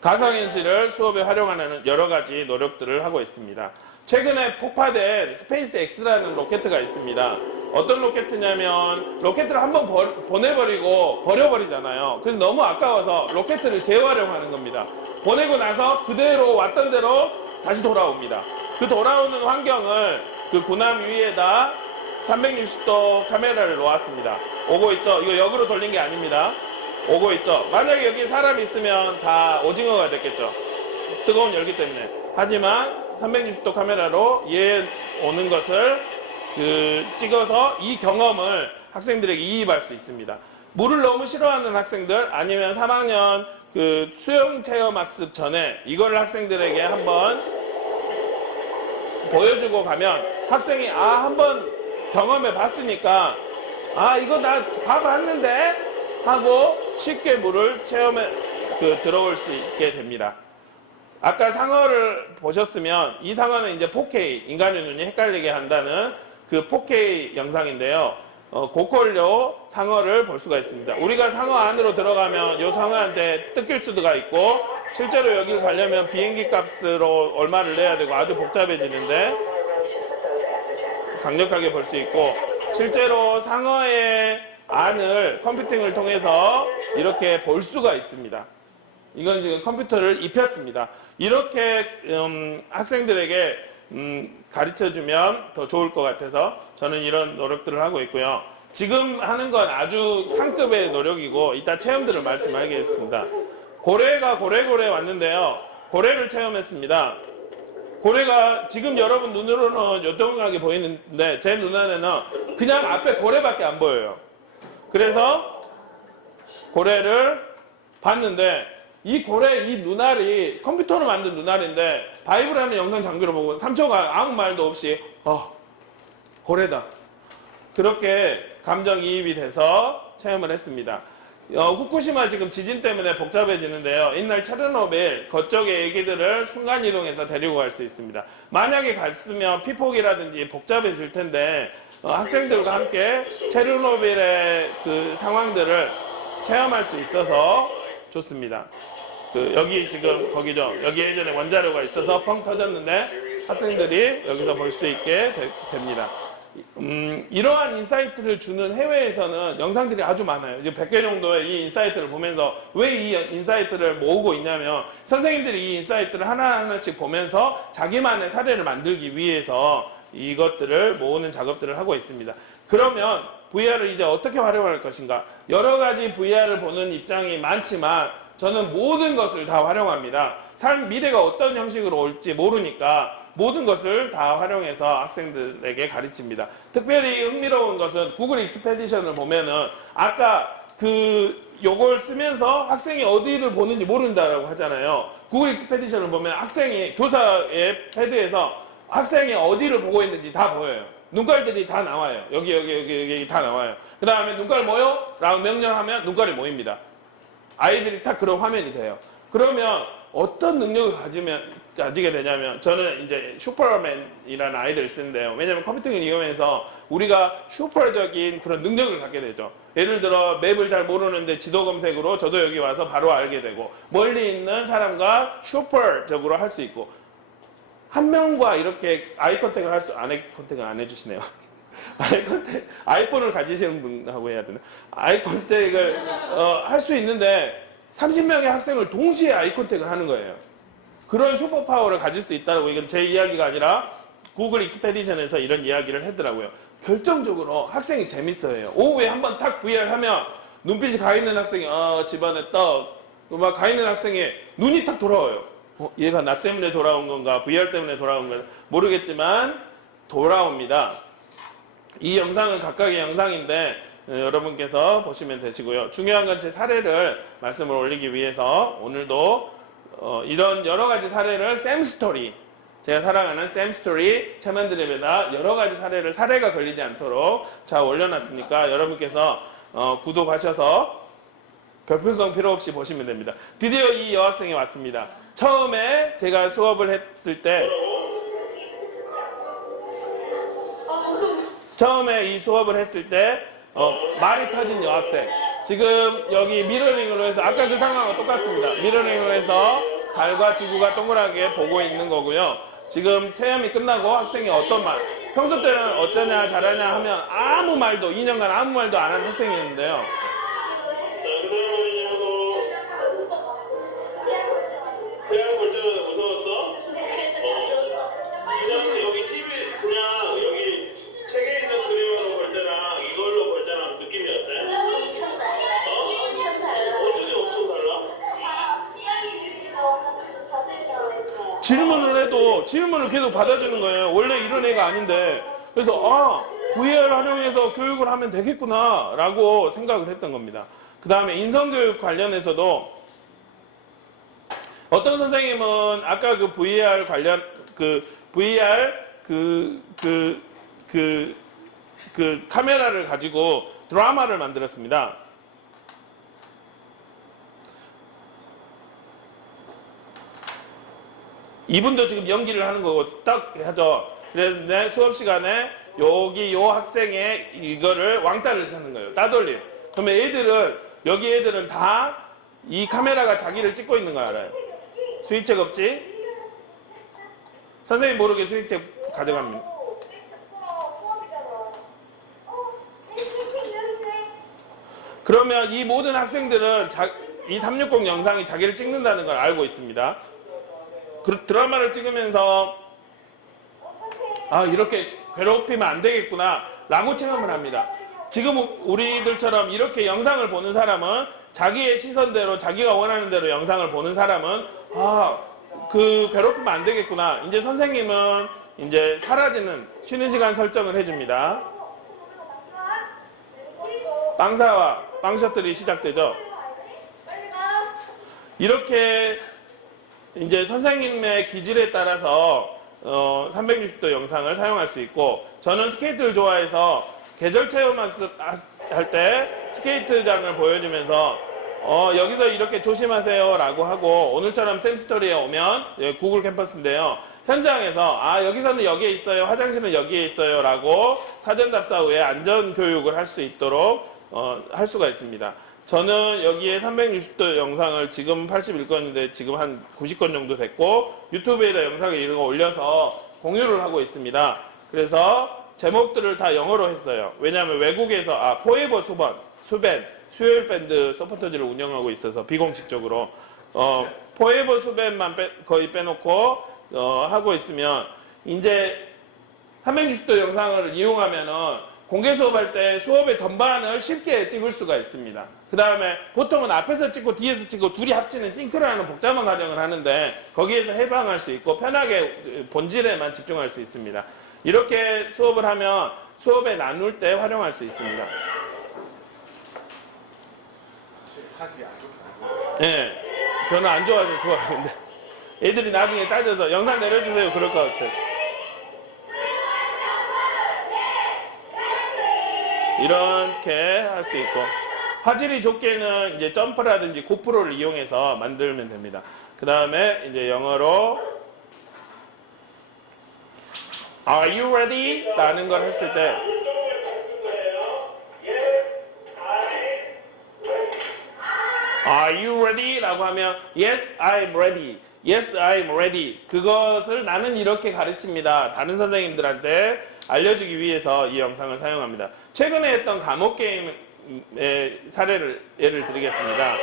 가상현실을 수업에 활용하는 여러 가지 노력들을 하고 있습니다. 최근에 폭파된 스페이스 X라는 로켓가 있습니다. 어떤 로켓이냐면, 로켓을 한번 보내버리고 버려버리잖아요. 그래서 너무 아까워서 로켓을 재활용하는 겁니다. 보내고 나서 그대로 왔던 대로 다시 돌아옵니다. 그 돌아오는 환경을 그 군함 위에다 360도 카메라를 놓았습니다. 오고 있죠? 이거 역으로 돌린 게 아닙니다. 오고 있죠? 만약에 여기 사람이 있으면 다 오징어가 됐겠죠? 뜨거운 열기 때문에. 하지만 360도 카메라로 얘 오는 것을 찍어서 이 경험을 학생들에게 이입할 수 있습니다. 물을 너무 싫어하는 학생들, 아니면 3학년 수영 체험 학습 전에 이걸 학생들에게 한번 보여주고 가면, 학생이 한번 경험해 봤으니까 이거 나 봐봤는데 하고 쉽게 물을 체험해 들어올 수 있게 됩니다. 아까 상어를 보셨으면, 이 상어는 이제 4K, 인간의 눈이 헷갈리게 한다는 그 4K 영상인데요. 고퀄로 상어를 볼 수가 있습니다. 우리가 상어 안으로 들어가면 이 상어한테 뜯길 수가 있고, 실제로 여기를 가려면 비행기 값으로 얼마를 내야 되고 아주 복잡해지는데 강력하게 볼 수 있고, 실제로 상어의 안을 컴퓨팅을 통해서 이렇게 볼 수가 있습니다. 이건 지금 컴퓨터를 입혔습니다. 이렇게 학생들에게 가르쳐주면 더 좋을 것 같아서 저는 이런 노력들을 하고 있고요. 지금 하는 건 아주 상급의 노력이고, 이따 체험들을 말씀하겠습니다. 고래가 고래고래 왔는데요. 고래를 체험했습니다. 고래가 지금 여러분 눈으로는 요동하게 보이는데, 제 눈안에는 그냥 앞에 고래밖에 안 보여요. 그래서 고래를 봤는데, 이 고래, 이 눈알이 컴퓨터로 만든 눈알인데, 바이브라는 영상 장비로 보고 삼초가 아무 말도 없이 고래다, 그렇게 감정이입이 돼서 체험을 했습니다. 후쿠시마 지금 지진 때문에 복잡해지는데요. 옛날 체르노빌 그쪽의 애기들을 순간이동해서 데리고 갈 수 있습니다. 만약에 갔으면 피폭이라든지 복잡해질 텐데, 학생들과 함께 체르노빌의 그 상황들을 체험할 수 있어서 좋습니다. 여기 지금 거기죠. 여기 예전에 원자로가 있어서 펑 터졌는데 학생들이 여기서 볼 수 있게 됩니다. 이러한 인사이트를 주는 해외에서는 영상들이 아주 많아요. 이제 100개 정도의 이 인사이트를 보면서 왜 이 인사이트를 모으고 있냐면 선생님들이 이 인사이트를 하나하나씩 보면서 자기만의 사례를 만들기 위해서 이것들을 모으는 작업들을 하고 있습니다. 그러면 VR을 이제 어떻게 활용할 것인가? 여러 가지 VR을 보는 입장이 많지만 저는 모든 것을 다 활용합니다. 미래가 어떤 형식으로 올지 모르니까 모든 것을 다 활용해서 학생들에게 가르칩니다. 특별히 흥미로운 것은 구글 익스페디션을 보면은 아까 요걸 쓰면서 학생이 어디를 보는지 모른다라고 하잖아요. 구글 익스페디션을 보면 학생이 교사의 패드에서 학생이 어디를 보고 있는지 다 보여요. 눈깔들이 다 나와요. 여기 다 나와요. 그 다음에 눈깔 모여? 라고 명령하면 눈깔이 모입니다. 아이들이 다 그런 화면이 돼요. 그러면 어떤 능력을 가지게 되냐면 저는 이제 슈퍼맨이라는 아이들을 쓰는데요. 왜냐하면 컴퓨터를 이용해서 우리가 슈퍼적인 그런 능력을 갖게 되죠. 예를 들어 맵을 잘 모르는데 지도 검색으로 저도 여기 와서 바로 알게 되고 멀리 있는 사람과 슈퍼적으로 할 수 있고 한 명과 이렇게 아이 컨택을 아이 컨택을 안 해주시네요. 아이폰을 가지시는 분하고 해야 되나? 아이 컨택을 할 수 있는데 30명의 학생을 동시에 아이 컨택을 하는 거예요. 그런 슈퍼파워를 가질 수 있다고 이건 제 이야기가 아니라 구글 익스페디션에서 이런 이야기를 하더라고요. 결정적으로 학생이 재밌어해요. 오후에 한번 탁 VR 하면 눈빛이 가 있는 학생이 집안에 막 가 있는 학생이 눈이 탁 돌아와요. 얘가 나 때문에 돌아온 건가 VR 때문에 돌아온 건가 모르겠지만 돌아옵니다. 이 영상은 각각의 영상인데 여러분께서 보시면 되시고요. 중요한 건 제 사례를 말씀을 올리기 위해서 오늘도 이런 여러 가지 사례를 쌤스토리 제가 사랑하는 쌤스토리 채만드립에다 여러 가지 사례가 걸리지 않도록 잘 올려놨으니까 여러분께서 구독하셔서 별풍선 필요 없이 보시면 됩니다. 드디어 이 여학생이 왔습니다. 처음에 제가 수업을 했을 때 말이 터진 여학생. 지금 여기 미러링으로 해서 아까 그 상황과 똑같습니다. 미러링으로 해서 달과 지구가 동그랗게 보고 있는 거고요. 지금 체험이 끝나고 학생이 어떤 말, 평소 때는 어쩌냐 잘하냐 하면 아무 말도 2년간 아무 말도 안 하는 학생이었는데요. 그냥 볼 때마다 무서웠어? 그냥 여기 TV 그냥 여기 책에 있는 그림으로 볼 때랑 이걸로 볼 때랑 느낌이 어때? 엄청 달라. 엄청 달라. 어떻게 엄청 달라? 질문을 해도 질문을 계속 받아주는 거예요. 원래 이런 애가 아닌데. 그래서 VR 활용해서 교육을 하면 되겠구나 라고 생각을 했던 겁니다. 그 다음에 인성교육 관련해서도 어떤 선생님은 아까 그 VR 관련 VR 카메라를 가지고 드라마를 만들었습니다. 이분도 지금 연기를 하는 거고 딱 하죠. 그래서 내 수업 시간에 여기 요 학생의 이거를 왕따를 찾는 거예요. 따돌림. 그러면 여기 애들은 다 이 카메라가 자기를 찍고 있는 거 알아요. 수익책 없지? 선생님 모르게 수익책 가져갑니다. 그러면 이 모든 학생들은 이 360 영상이 자기를 찍는다는 걸 알고 있습니다. 드라마를 찍으면서 이렇게 괴롭히면 안 되겠구나 라고 체험을 합니다. 지금 우리들처럼 이렇게 영상을 보는 사람은 자기의 시선대로 자기가 원하는 대로 영상을 보는 사람은 괴롭히면 안 되겠구나. 이제 선생님은 이제 사라지는 쉬는 시간 설정을 해줍니다. 빵사와 빵 셔틀이 시작되죠. 이렇게 이제 선생님의 기질에 따라서 360도 영상을 사용할 수 있고 저는 스케이트를 좋아해서 계절 체험학습 할 때 스케이트장을 보여주면서 여기서 이렇게 조심하세요 라고 하고 오늘처럼 쌤스토리에 오면 구글 캠퍼스인데요. 현장에서 여기서는 여기에 있어요. 화장실은 여기에 있어요 라고 사전답사 후에 안전교육을 할 수 있도록 할 수가 있습니다. 저는 여기에 360도 영상을 지금 81건인데 지금 한 90건 정도 됐고 유튜브에다 영상을 이런 거 올려서 공유를 하고 있습니다. 그래서 제목들을 다 영어로 했어요. 왜냐하면 외국에서 포에버 수벤 수요일 밴드 서포터즈를 운영하고 있어서 비공식적으로 포에버 수벤만 거의 빼놓고 하고 있으면 이제 360도 영상을 이용하면은 공개 수업할 때 수업의 전반을 쉽게 찍을 수가 있습니다. 그 다음에 보통은 앞에서 찍고 뒤에서 찍고 둘이 합치는 싱크로하는 복잡한 과정을 하는데 거기에서 해방할 수 있고 편하게 본질에만 집중할 수 있습니다. 이렇게 수업을 하면 수업에 나눌 때 활용할 수 있습니다. 화질이 안 좋다. 네, 저는 안 좋아서 그거 하는데 애들이 나중에 따져서 영상 내려주세요 그럴 것 같아서. 이렇게 할 수 있고 화질이 좋게는 이제 점프라든지 고프로를 이용해서 만들면 됩니다. 그 다음에 이제 영어로 Are you ready? 라는 걸 했을 때 Are you ready? 라고 하면 Yes, I'm ready. Yes, I'm ready. 그것을 나는 이렇게 가르칩니다. 다른 선생님들한테 알려주기 위해서 이 영상을 사용합니다. 최근에 했던 감옥 게임의 예를 드리겠습니다.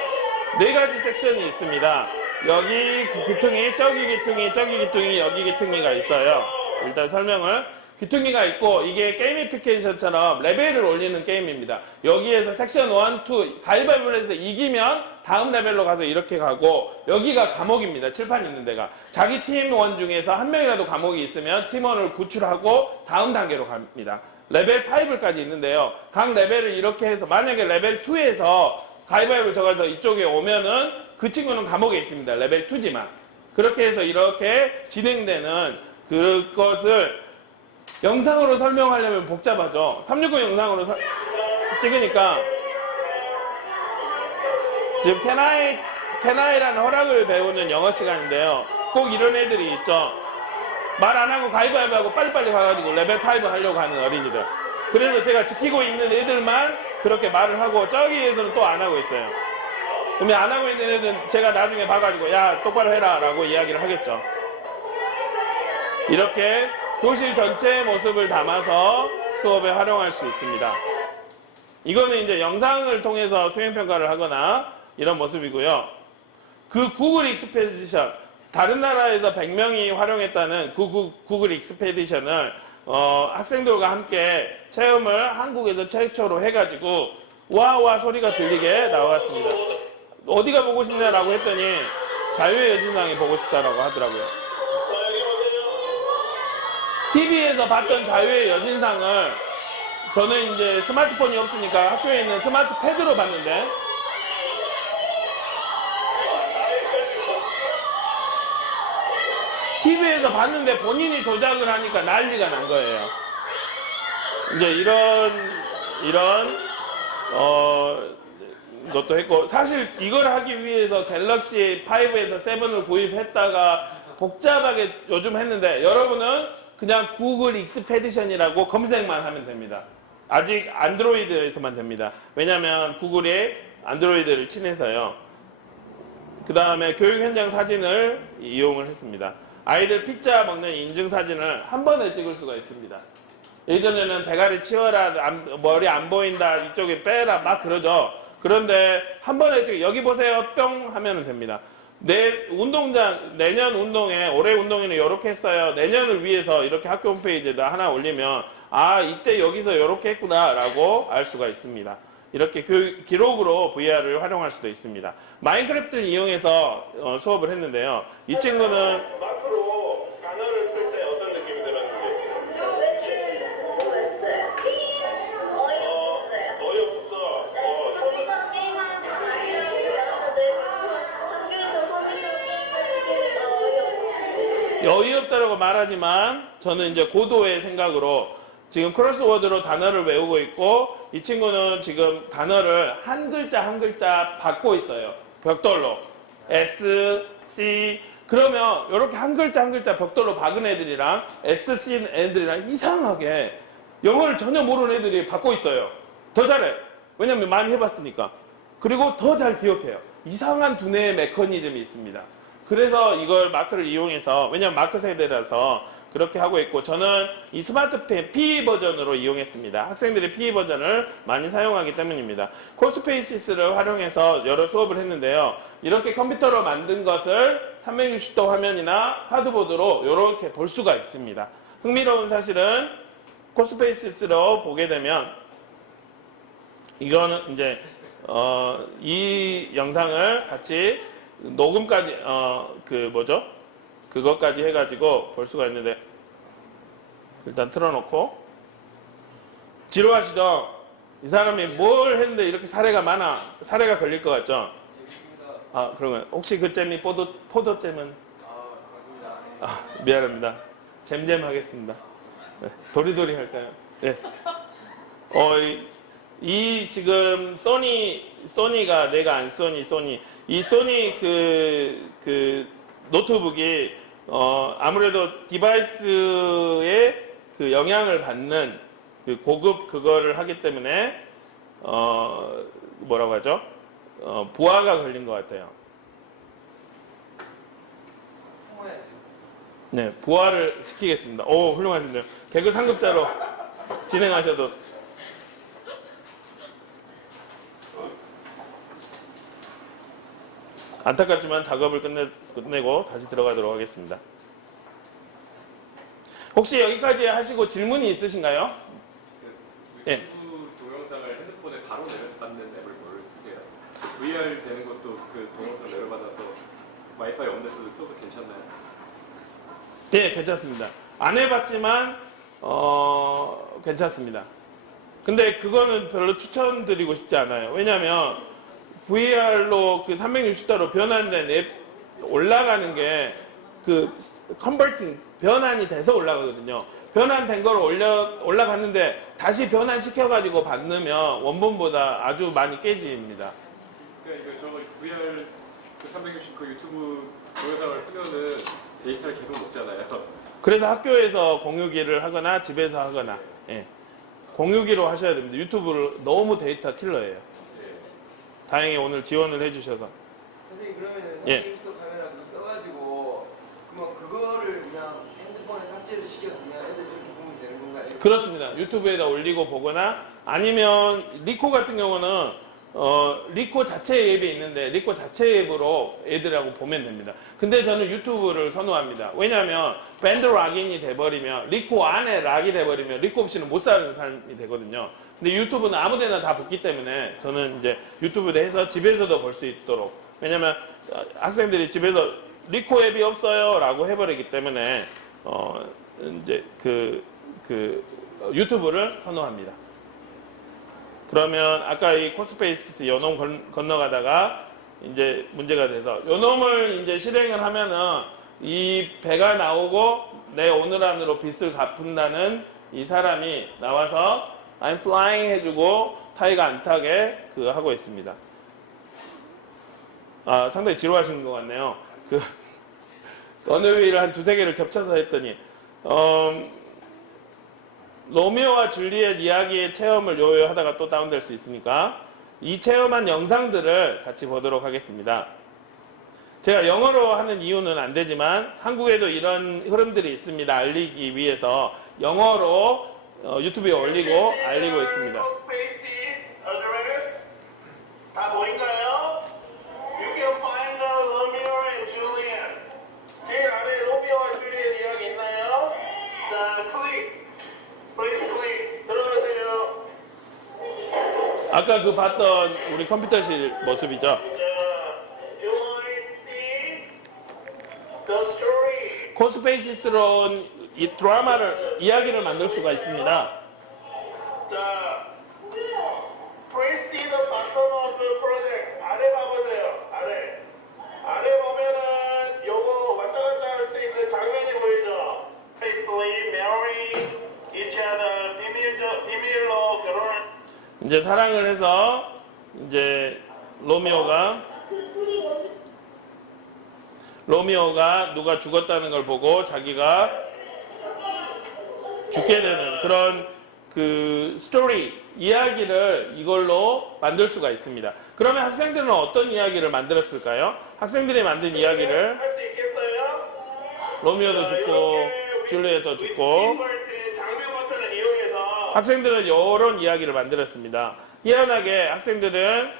4가지 섹션이 있습니다. 여기 귀퉁이, 저기 귀퉁이, 저기 귀퉁이, 여기 귀퉁이가 있어요. 일단 설명을. 귀퉁이가 있고 이게 게이미피케이션처럼 레벨을 올리는 게임입니다. 여기에서 섹션 1, 2 가위바위보를 해서 이기면 다음 레벨로 가서 이렇게 가고 여기가 감옥입니다. 칠판 있는 데가. 자기 팀원 중에서 한 명이라도 감옥이 있으면 팀원을 구출하고 다음 단계로 갑니다. 레벨 5까지 있는데요. 각 레벨을 이렇게 해서 만약에 레벨 2에서 가위바위보를 적어서 이쪽에 오면은 그 친구는 감옥에 있습니다. 레벨 2지만. 그렇게 해서 이렇게 진행되는 그것을 영상으로 설명하려면 복잡하죠. 360 영상으로 찍으니까 지금 캐나이라는 허락을 배우는 영어 시간인데요. 꼭 이런 애들이 있죠. 말 안 하고 가위바위보 하고 빨리빨리 가가지고 레벨 5 하려고 하는 어린이들. 그래서 제가 지키고 있는 애들만 그렇게 말을 하고 저기에서는 또 안 하고 있어요. 그러면 안 하고 있는 애들은 제가 나중에 봐가지고 야 똑바로 해라 라고 이야기를 하겠죠. 이렇게 교실 전체의 모습을 담아서 수업에 활용할 수 있습니다. 이거는 이제 영상을 통해서 수행평가를 하거나 이런 모습이고요. 그 구글 익스페디션, 다른 나라에서 100명이 활용했다는 그 구글 익스페디션을 학생들과 함께 체험을 한국에서 최초로 해가지고 와와 소리가 들리게 나왔습니다. 어디가 보고 싶냐라고 했더니 자유의 여신상이 보고 싶다라고 하더라고요. TV에서 봤던 자유의 여신상을 저는 이제 스마트폰이 없으니까 학교에 있는 스마트 패드로 봤는데 TV에서 봤는데 본인이 조작을 하니까 난리가 난 거예요. 이제 이런 것도 했고 사실 이걸 하기 위해서 갤럭시 5에서 7을 구입했다가 복잡하게 요즘 했는데 여러분은 그냥 구글 익스페디션이라고 검색만 하면 됩니다. 아직 안드로이드에서만 됩니다. 왜냐하면 구글이 안드로이드를 친해서요. 그 다음에 교육 현장 사진을 이용을 했습니다. 아이들 피자 먹는 인증 사진을 한 번에 찍을 수가 있습니다. 예전에는 대가리 치워라, 머리 안 보인다, 이쪽에 빼라 막 그러죠. 그런데 한 번에 여기 보세요 뿅 하면 됩니다. 내 운동장 내년 운동에 올해 운동회는 이렇게 했어요. 내년을 위해서 이렇게 학교 홈페이지에다 하나 올리면 아 이때 여기서 이렇게 했구나 라고 알 수가 있습니다. 이렇게 기록으로 VR을 활용할 수도 있습니다. 마인크래프트를 이용해서 수업을 했는데요. 이 친구는 마크로 단어를 쓸 때 어떤 느낌이 들었는지. 어이없었어. 어이없다라고 말하지만 저는 이제 고도의 생각으로 지금 크로스워드로 단어를 외우고 있고 이 친구는 지금 단어를 한 글자 한 글자 받고 있어요. 벽돌로. S, C 그러면 이렇게 한 글자 한 글자 벽돌로 박은 애들이랑 S, C 애들이랑 이상하게 영어를 전혀 모르는 애들이 받고 있어요. 더 잘해. 왜냐면 많이 해봤으니까. 그리고 더 잘 기억해요. 이상한 두뇌의 메커니즘이 있습니다. 그래서 이걸 마크를 이용해서 왜냐면 마크 세대라서 그렇게 하고 있고 저는 이 스마트펜 PE 버전으로 이용했습니다. 학생들이 PE 버전을 많이 사용하기 때문입니다. 콜스페이시스를 활용해서 여러 수업을 했는데요. 이렇게 컴퓨터로 만든 것을 360도 화면이나 하드보드로 이렇게 볼 수가 있습니다. 흥미로운 사실은 콜스페이시스로 보게 되면 이거는 이제 이 영상을 같이 녹음까지 그것까지 해가지고 볼 수가 있는데 일단 틀어놓고 지루하시죠? 이 사람이 뭘 했는데 이렇게 사례가 많아 사례가 걸릴 것 같죠? 재밌습니다. 아 그러면 혹시 그 잼이 포도잼은 맞습니다. 미안합니다. 잼잼 하겠습니다. 네, 도리도리 할까요? 네. 이 지금 소니가 내가 안 소니 이 소니 그 노트북이 아무래도 디바이스에 그 영향을 받는 그 고급 그거를 하기 때문에 뭐라고 하죠? 부하가 걸린 것 같아요. 통화해야지. 네, 부하를 시키겠습니다. 오, 훌륭하신데요. 개그 상급자로 진행하셔도. 안타깝지만 작업을 끝내고 다시 들어가도록 하겠습니다. 혹시 여기까지 하시고 질문이 있으신가요? 그 예. 유튜브 동영상을 핸드폰에 바로 내려받는 앱을 뭘 쓰세요? 그 VR 되는 것도 그 동영상 내려받아서 와이파이 없는 데서 써도 괜찮나요? 네, 괜찮습니다. 안 해봤지만 괜찮습니다. 근데 그거는 별로 추천드리고 싶지 않아요. 왜냐하면 VR로 그 360도로 변환된 앱 올라가는 게 그 컨버팅 변환이 돼서 올라가거든요. 변환된 걸 올라갔는데 다시 변환시켜가지고 받으면 원본보다 아주 많이 깨집니다. 그러니까 이거 저 VR 그 360 그 유튜브 동영상을 쓰면은 데이터를 계속 먹잖아요. 그래서 학교에서 공유기를 하거나 집에서 하거나 예. 공유기로 하셔야 됩니다. 유튜브를 너무 데이터 킬러예요. 다행히 오늘 지원을 해주셔서. 선생님 그러면은 예. 데이터 카메라 좀 써가지고 그러면 그거를 그냥 핸드폰에 탑재를 시켜서 그냥 애들 이렇게 보면 되는 건가요? 그렇습니다. 유튜브에다 올리고 보거나 아니면 리코 같은 경우는 리코 자체 앱이 있는데 리코 자체 앱으로 애들하고 보면 됩니다. 근데 저는 유튜브를 선호합니다. 왜냐하면 밴드 락인이 돼버리면 리코 안에 락이 돼버리면 리코 없이는 못 사는 삶이 되거든요. 근데 유튜브는 아무데나 다 붙기 때문에 저는 이제 유튜브에 해서 집에서도 볼 수 있도록 왜냐면 학생들이 집에서 리코 앱이 없어요 라고 해버리기 때문에 이제 유튜브를 선호합니다. 그러면 아까 이 코스페이스 요놈 건너가다가 이제 문제가 돼서 요놈을 이제 실행을 하면은 이 배가 나오고 내 오늘 안으로 빚을 갚는다는 이 사람이 나와서 I'm flying 해주고 타이가 안 타게 하고 있습니다. 아, 상당히 지루하신 것 같네요. 언어회의를 한 두세 개를 겹쳐서 했더니 로미오와 줄리엣 이야기의 체험을 요요하다가 또 다운될 수 있으니까 이 체험한 영상들을 같이 보도록 하겠습니다. 제가 영어로 하는 이유는 안 되지만 한국에도 이런 흐름들이 있습니다. 알리기 위해서 영어로 유튜브에 올리고 알리고 있습니다. 다 보인가요? You can find Romeo and Juliet. 제일 아래 로미오와 줄리엣 이야기 있나요? 자, 클릭. Please click. 들어가세요. 아까 그 봤던 우리 컴퓨터실 모습이죠. 자, you might see the story. 코스페이시스로 이 이야기를 만들 수가 있습니다. 자, please see the bottom of the project. 아래 봐보세요. 아래 보면은 요거 왔다 갔다 할 수 있는 장면이 보이죠? Faithfully marry each other. 비밀로 결혼할. 이제 사랑을 해서 이제 로미오가 누가 죽었다는 걸 보고 자기가 죽게 되는 그런 그 스토리 이야기를 이걸로 만들 수가 있습니다. 그러면 학생들은 어떤 이야기를 만들었을까요? 학생들이 만든 이야기를 할 수 있겠어요? 로미오도 자, 죽고 이렇게 줄리엣도 죽고 스티벌트 장면 버튼을 이용해서 학생들은 이런 이야기를 만들었습니다. 희한하게 학생들은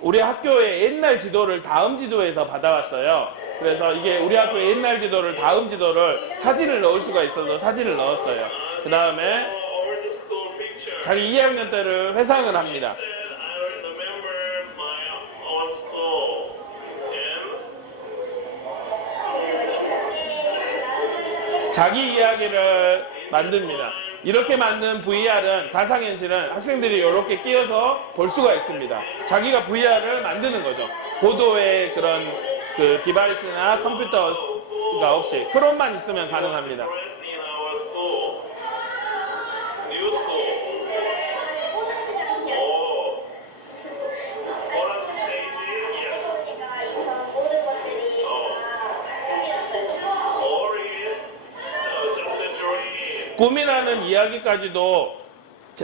우리 학교의 옛날 지도를 다음 지도에서 받아왔어요. 그래서 이게 우리 학교의 옛날 지도를 다음 지도를 사진을 넣을 수가 있어서 사진을 넣었어요. 그 다음에 old school picture. 자기 2학년 때를 회상을 합니다. I remember my old school. And 자기 이야기를 만듭니다. 이렇게 만든 VR은 가상현실은 학생들이 이렇게 끼워서 볼 수가 있습니다. 자기가 VR을 만드는 거죠. 보도의 그런 그 디바이스나 컴퓨터가 없이 크롬만 있으면 가능합니다. dressed in our school. New school. Oh. On stage, yes. Or is just a dream. 꿈이라는 이야기까지도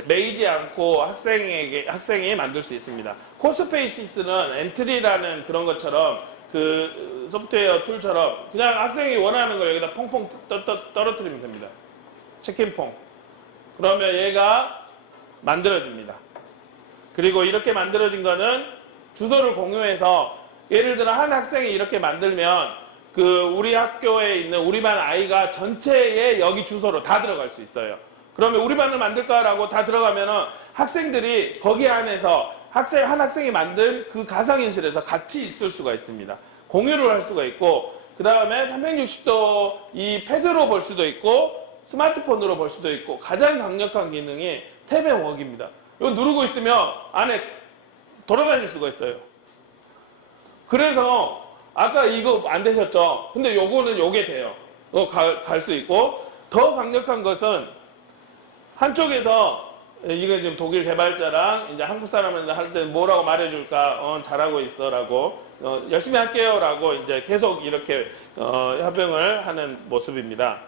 매이지 않고 학생이 만들 수 있습니다. 코스페이시스는 엔트리라는 그런 것처럼 그 소프트웨어 툴처럼 그냥 학생이 원하는 걸 여기다 퐁퐁 떨어뜨리면 됩니다. 체킹퐁. 그러면 얘가 만들어집니다. 그리고 이렇게 만들어진 거는 주소를 공유해서 예를 들어 한 학생이 이렇게 만들면 그 우리 학교에 있는 우리 반 아이가 전체에 여기 주소로 다 들어갈 수 있어요. 그러면 우리 반을 만들까라고 다 들어가면은 학생들이 거기 안에서 한 학생이 만든 그 가상현실에서 같이 있을 수가 있습니다. 공유를 할 수가 있고, 그 다음에 360도 이 패드로 볼 수도 있고, 스마트폰으로 볼 수도 있고, 가장 강력한 기능이 탭의 웍입니다. 이거 누르고 있으면 안에 돌아다닐 수가 있어요. 그래서 아까 이거 안 되셨죠? 근데 요거는 요게 돼요. 갈 수 있고, 더 강력한 것은 한쪽에서 이게 지금 독일 개발자랑 이제 한국 사람을 할 때 뭐라고 말해줄까? 잘하고 있어라고 열심히 할게요라고 이제 계속 이렇게 협응을 하는 모습입니다.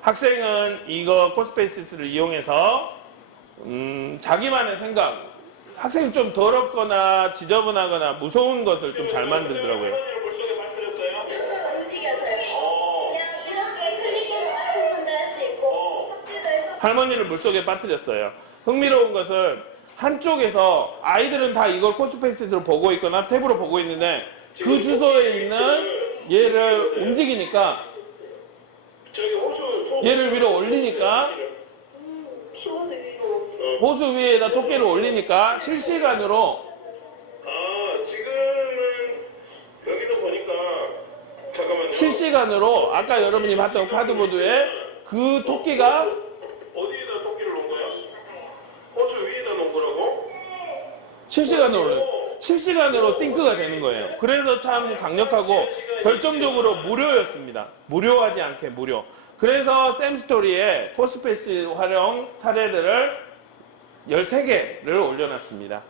학생은 이거 코스페이스를 이용해서 자기만의 생각, 학생이 좀 더럽거나 지저분하거나 무서운 것을 좀 잘 만들더라고요. 물속에 빠뜨렸어요? 움직여서요. 그냥 이렇게 클릭해서 아이폰도 할 수 있고 삭제도 할 수 있고. 할머니를 물속에 빠뜨렸어요. 흥미로운 것은 한쪽에서 아이들은 다 이걸 코스페이스로 보고 있거나 탭으로 보고 있는데 그 주소에 있는 얘를 움직이니까 저기 호수 얘를 위로 올리니까 키워서 위로. 호수 위에다 토끼를 올리니까 실시간으로 지금은 여기도 보니까 잠깐만요. 실시간으로 아까 여러분이 봤던 카드보드에 그 토끼가 어디에다 토끼를 놓은 거야? 호수 위에다 놓은 거라고? 실시간으로 올려요. 실시간으로 싱크가 되는 거예요. 그래서 참 강력하고 결정적으로 무료였습니다. 무료하지 않게 무료. 그래서 샘스토리에 코스페이스 활용 사례들을 13개를 올려놨습니다.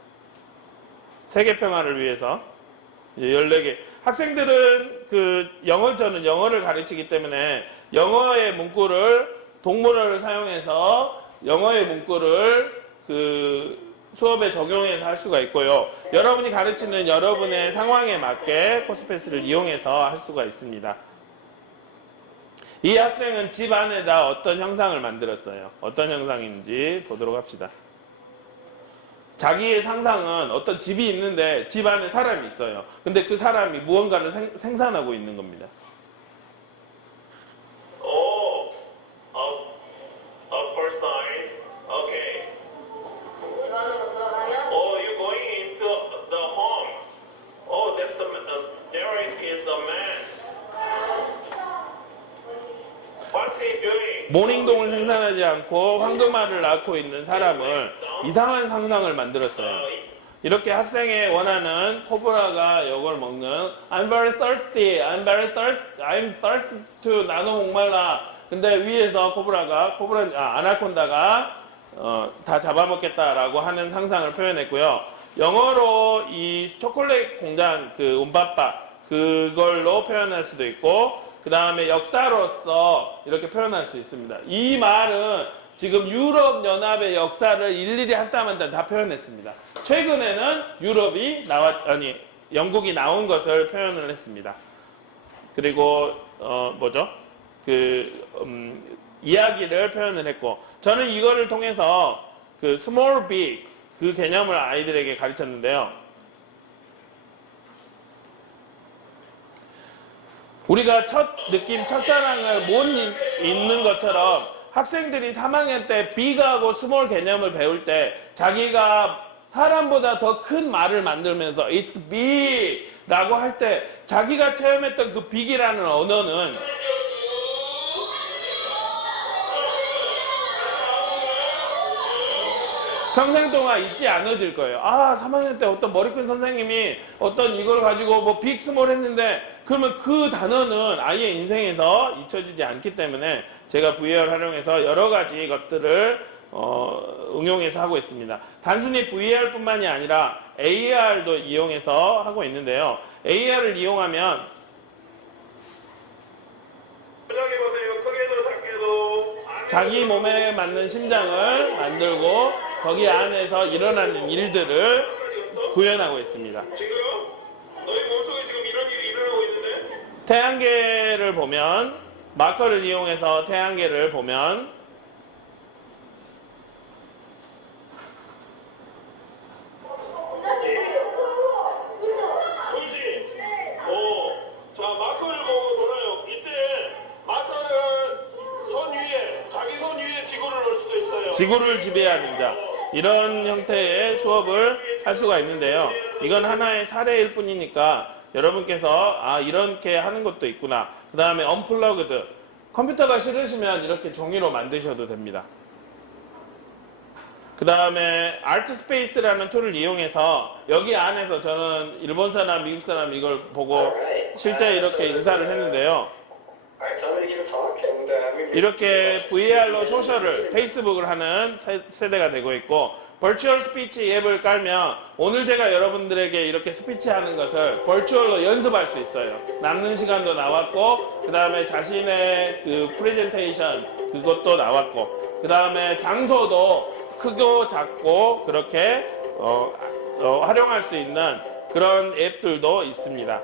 세계 평화를 위해서 14개. 학생들은 저는 영어를 가르치기 때문에 영어의 문구를 동물어를 사용해서 영어의 문구를 수업에 적용해서 할 수가 있고요. 여러분이 가르치는 여러분의 상황에 맞게 코스페이스를 이용해서 할 수가 있습니다. 이 학생은 집 안에다 어떤 형상을 만들었어요. 어떤 형상인지 보도록 합시다. 자기의 상상은 어떤 집이 있는데 집 안에 사람이 있어요. 근데 그 사람이 무언가를 생산하고 있는 겁니다. First time. Okay. 집 안으로 들어가면 You're going into the home. That's the Derek is the man. What's he doing? 모닝동을 생산하지 않고 황금알을 낳고 있는 사람을 이상한 상상을 만들었어요. 이렇게 학생의 원하는 코브라가 이걸 먹는 I'm very thirsty, I'm thirsty to 나도 목말라. 근데 위에서 아나콘다가 다 잡아먹겠다라고 하는 상상을 표현했고요. 영어로 이 초콜릿 공장 움바빠 그걸로 표현할 수도 있고 그 다음에 역사로서 이렇게 표현할 수 있습니다. 이 말은 지금 유럽 연합의 역사를 일일이 한 땀 한 땀 다 표현했습니다. 최근에는 영국이 나온 것을 표현을 했습니다. 그리고 뭐죠? 이야기를 표현을 했고, 저는 이거를 통해서 그 small big 그 개념을 아이들에게 가르쳤는데요. 우리가 첫 느낌, 첫사랑을 못 잊는 것처럼 학생들이 3학년 때 big하고 small 개념을 배울 때 자기가 사람보다 더 큰 말을 만들면서 it's big 라고 할 때 자기가 체험했던 그 big이라는 언어는 평생 동안 잊지 않아질 거예요. 아, 3학년 때 어떤 머리 큰 선생님이 어떤 이걸 가지고 뭐 빅, 스몰 했는데 그러면 그 단어는 아이의 인생에서 잊혀지지 않기 때문에 제가 VAR 활용해서 여러 가지 것들을 응용해서 하고 있습니다. 단순히 VAR뿐만이 아니라 AR도 이용해서 하고 있는데요. AR을 이용하면 포장해보세요. 크게도 작게도. 자기 몸에 맞는 심장을 만들고 거기 안에서 일어나는 일들을 구현하고 있습니다. 지금 너희 몸속에 지금 이런 일이 일어나고 있는데. 태양계를 보면 마커를 이용해서 태양계를 보면 돌지. 자, 마커를 보고 돌아요. 이때 마커는 손 위에, 자기 손 위에 지구를 놓을 수도 있어요. 지구를 지배하는 자, 이런 형태의 수업을 할 수가 있는데요. 이건 하나의 사례일 뿐이니까 여러분께서 아, 이렇게 하는 것도 있구나. 그 다음에 언플러그드, 컴퓨터가 싫으시면 이렇게 종이로 만드셔도 됩니다. 그 다음에 아트스페이스라는 툴을 이용해서 여기 안에서 저는 일본 사람, 미국 사람 이걸 보고 실제 이렇게 인사를 했는데요. 이렇게 VR로 소셜을, 페이스북을 하는 세대가 되고 있고, 버추얼 스피치 앱을 깔면 오늘 제가 여러분들에게 이렇게 스피치 하는 것을 버추얼로 연습할 수 있어요. 남는 시간도 나왔고, 그 다음에 자신의 그 프레젠테이션 그것도 나왔고, 그 다음에 장소도 크고 작고 그렇게 활용할 수 있는 그런 앱들도 있습니다.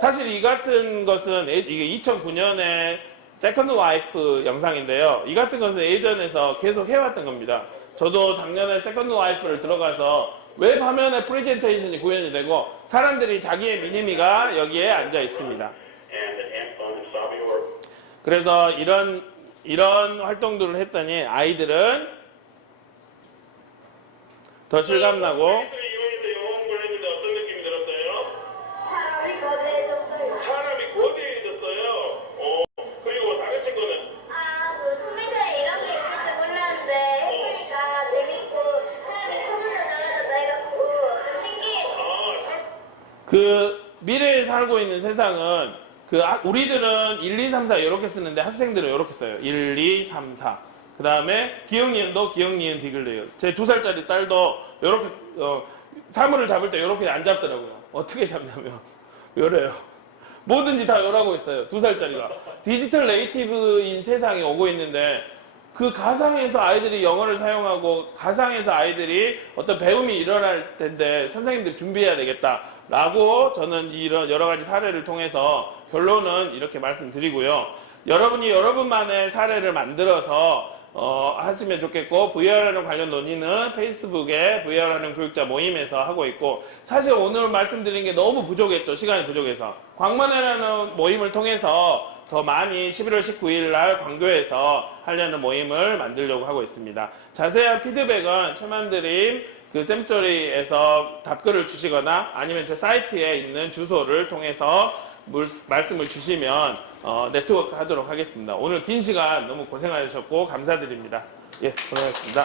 사실 이 같은 것은 이게 2009년에 세컨드 라이프 영상인데요. 이 같은 것은 예전에서 계속 해왔던 겁니다. 저도 작년에 세컨드 라이프를 들어가서 웹 화면에 프레젠테이션이 구현이 되고 사람들이 자기의 미니미가 여기에 앉아 있습니다. 그래서 이런 활동들을 했더니 아이들은 더 실감나고 페이스를 이용했는데 영어 공부를 했는데 어떤 느낌이 들었어요? 사람이 거대해졌어요. 사람이 거대해졌어요. 그리고 다른 친구는 컴퓨터에 이런 게 있을 줄 몰랐는데 해보니까 재밌고 사람이 커져서 나가서 해갖고 좀 신기해. 그 미래에 살고 있는 세상은 우리들은 1, 2, 3, 4 이렇게 쓰는데 학생들은 이렇게 써요. 1, 2, 3, 4. 그 다음에 기억니은도 기억니은 디글레요. 제 2살짜리 딸도 이렇게 사물을 잡을 때 이렇게 안 잡더라고요. 어떻게 잡냐면 요래요. 뭐든지 다 요라고 있어요. 2살짜리가. 디지털 네이티브인 세상이 오고 있는데 그 가상에서 아이들이 영어를 사용하고 가상에서 아이들이 어떤 배움이 일어날 텐데 선생님들 준비해야 되겠다라고 저는 이런 여러 가지 사례를 통해서 결론은 이렇게 말씀드리고요. 여러분이 여러분만의 사례를 만들어서 하시면 좋겠고, VR하는 관련 논의는 페이스북에 VR하는 교육자 모임에서 하고 있고, 사실 오늘 말씀드린 게 너무 부족했죠. 시간이 부족해서. 광만회라는 모임을 통해서 더 많이 11월 19일 날 광교에서 하려는 모임을 만들려고 하고 있습니다. 자세한 피드백은 최만드림 그 쌤스토리에서 답글을 주시거나 아니면 제 사이트에 있는 주소를 통해서 말씀을 주시면 네트워크 하도록 하겠습니다. 오늘 긴 시간 너무 고생하셨고 감사드립니다. 예, 고생하셨습니다.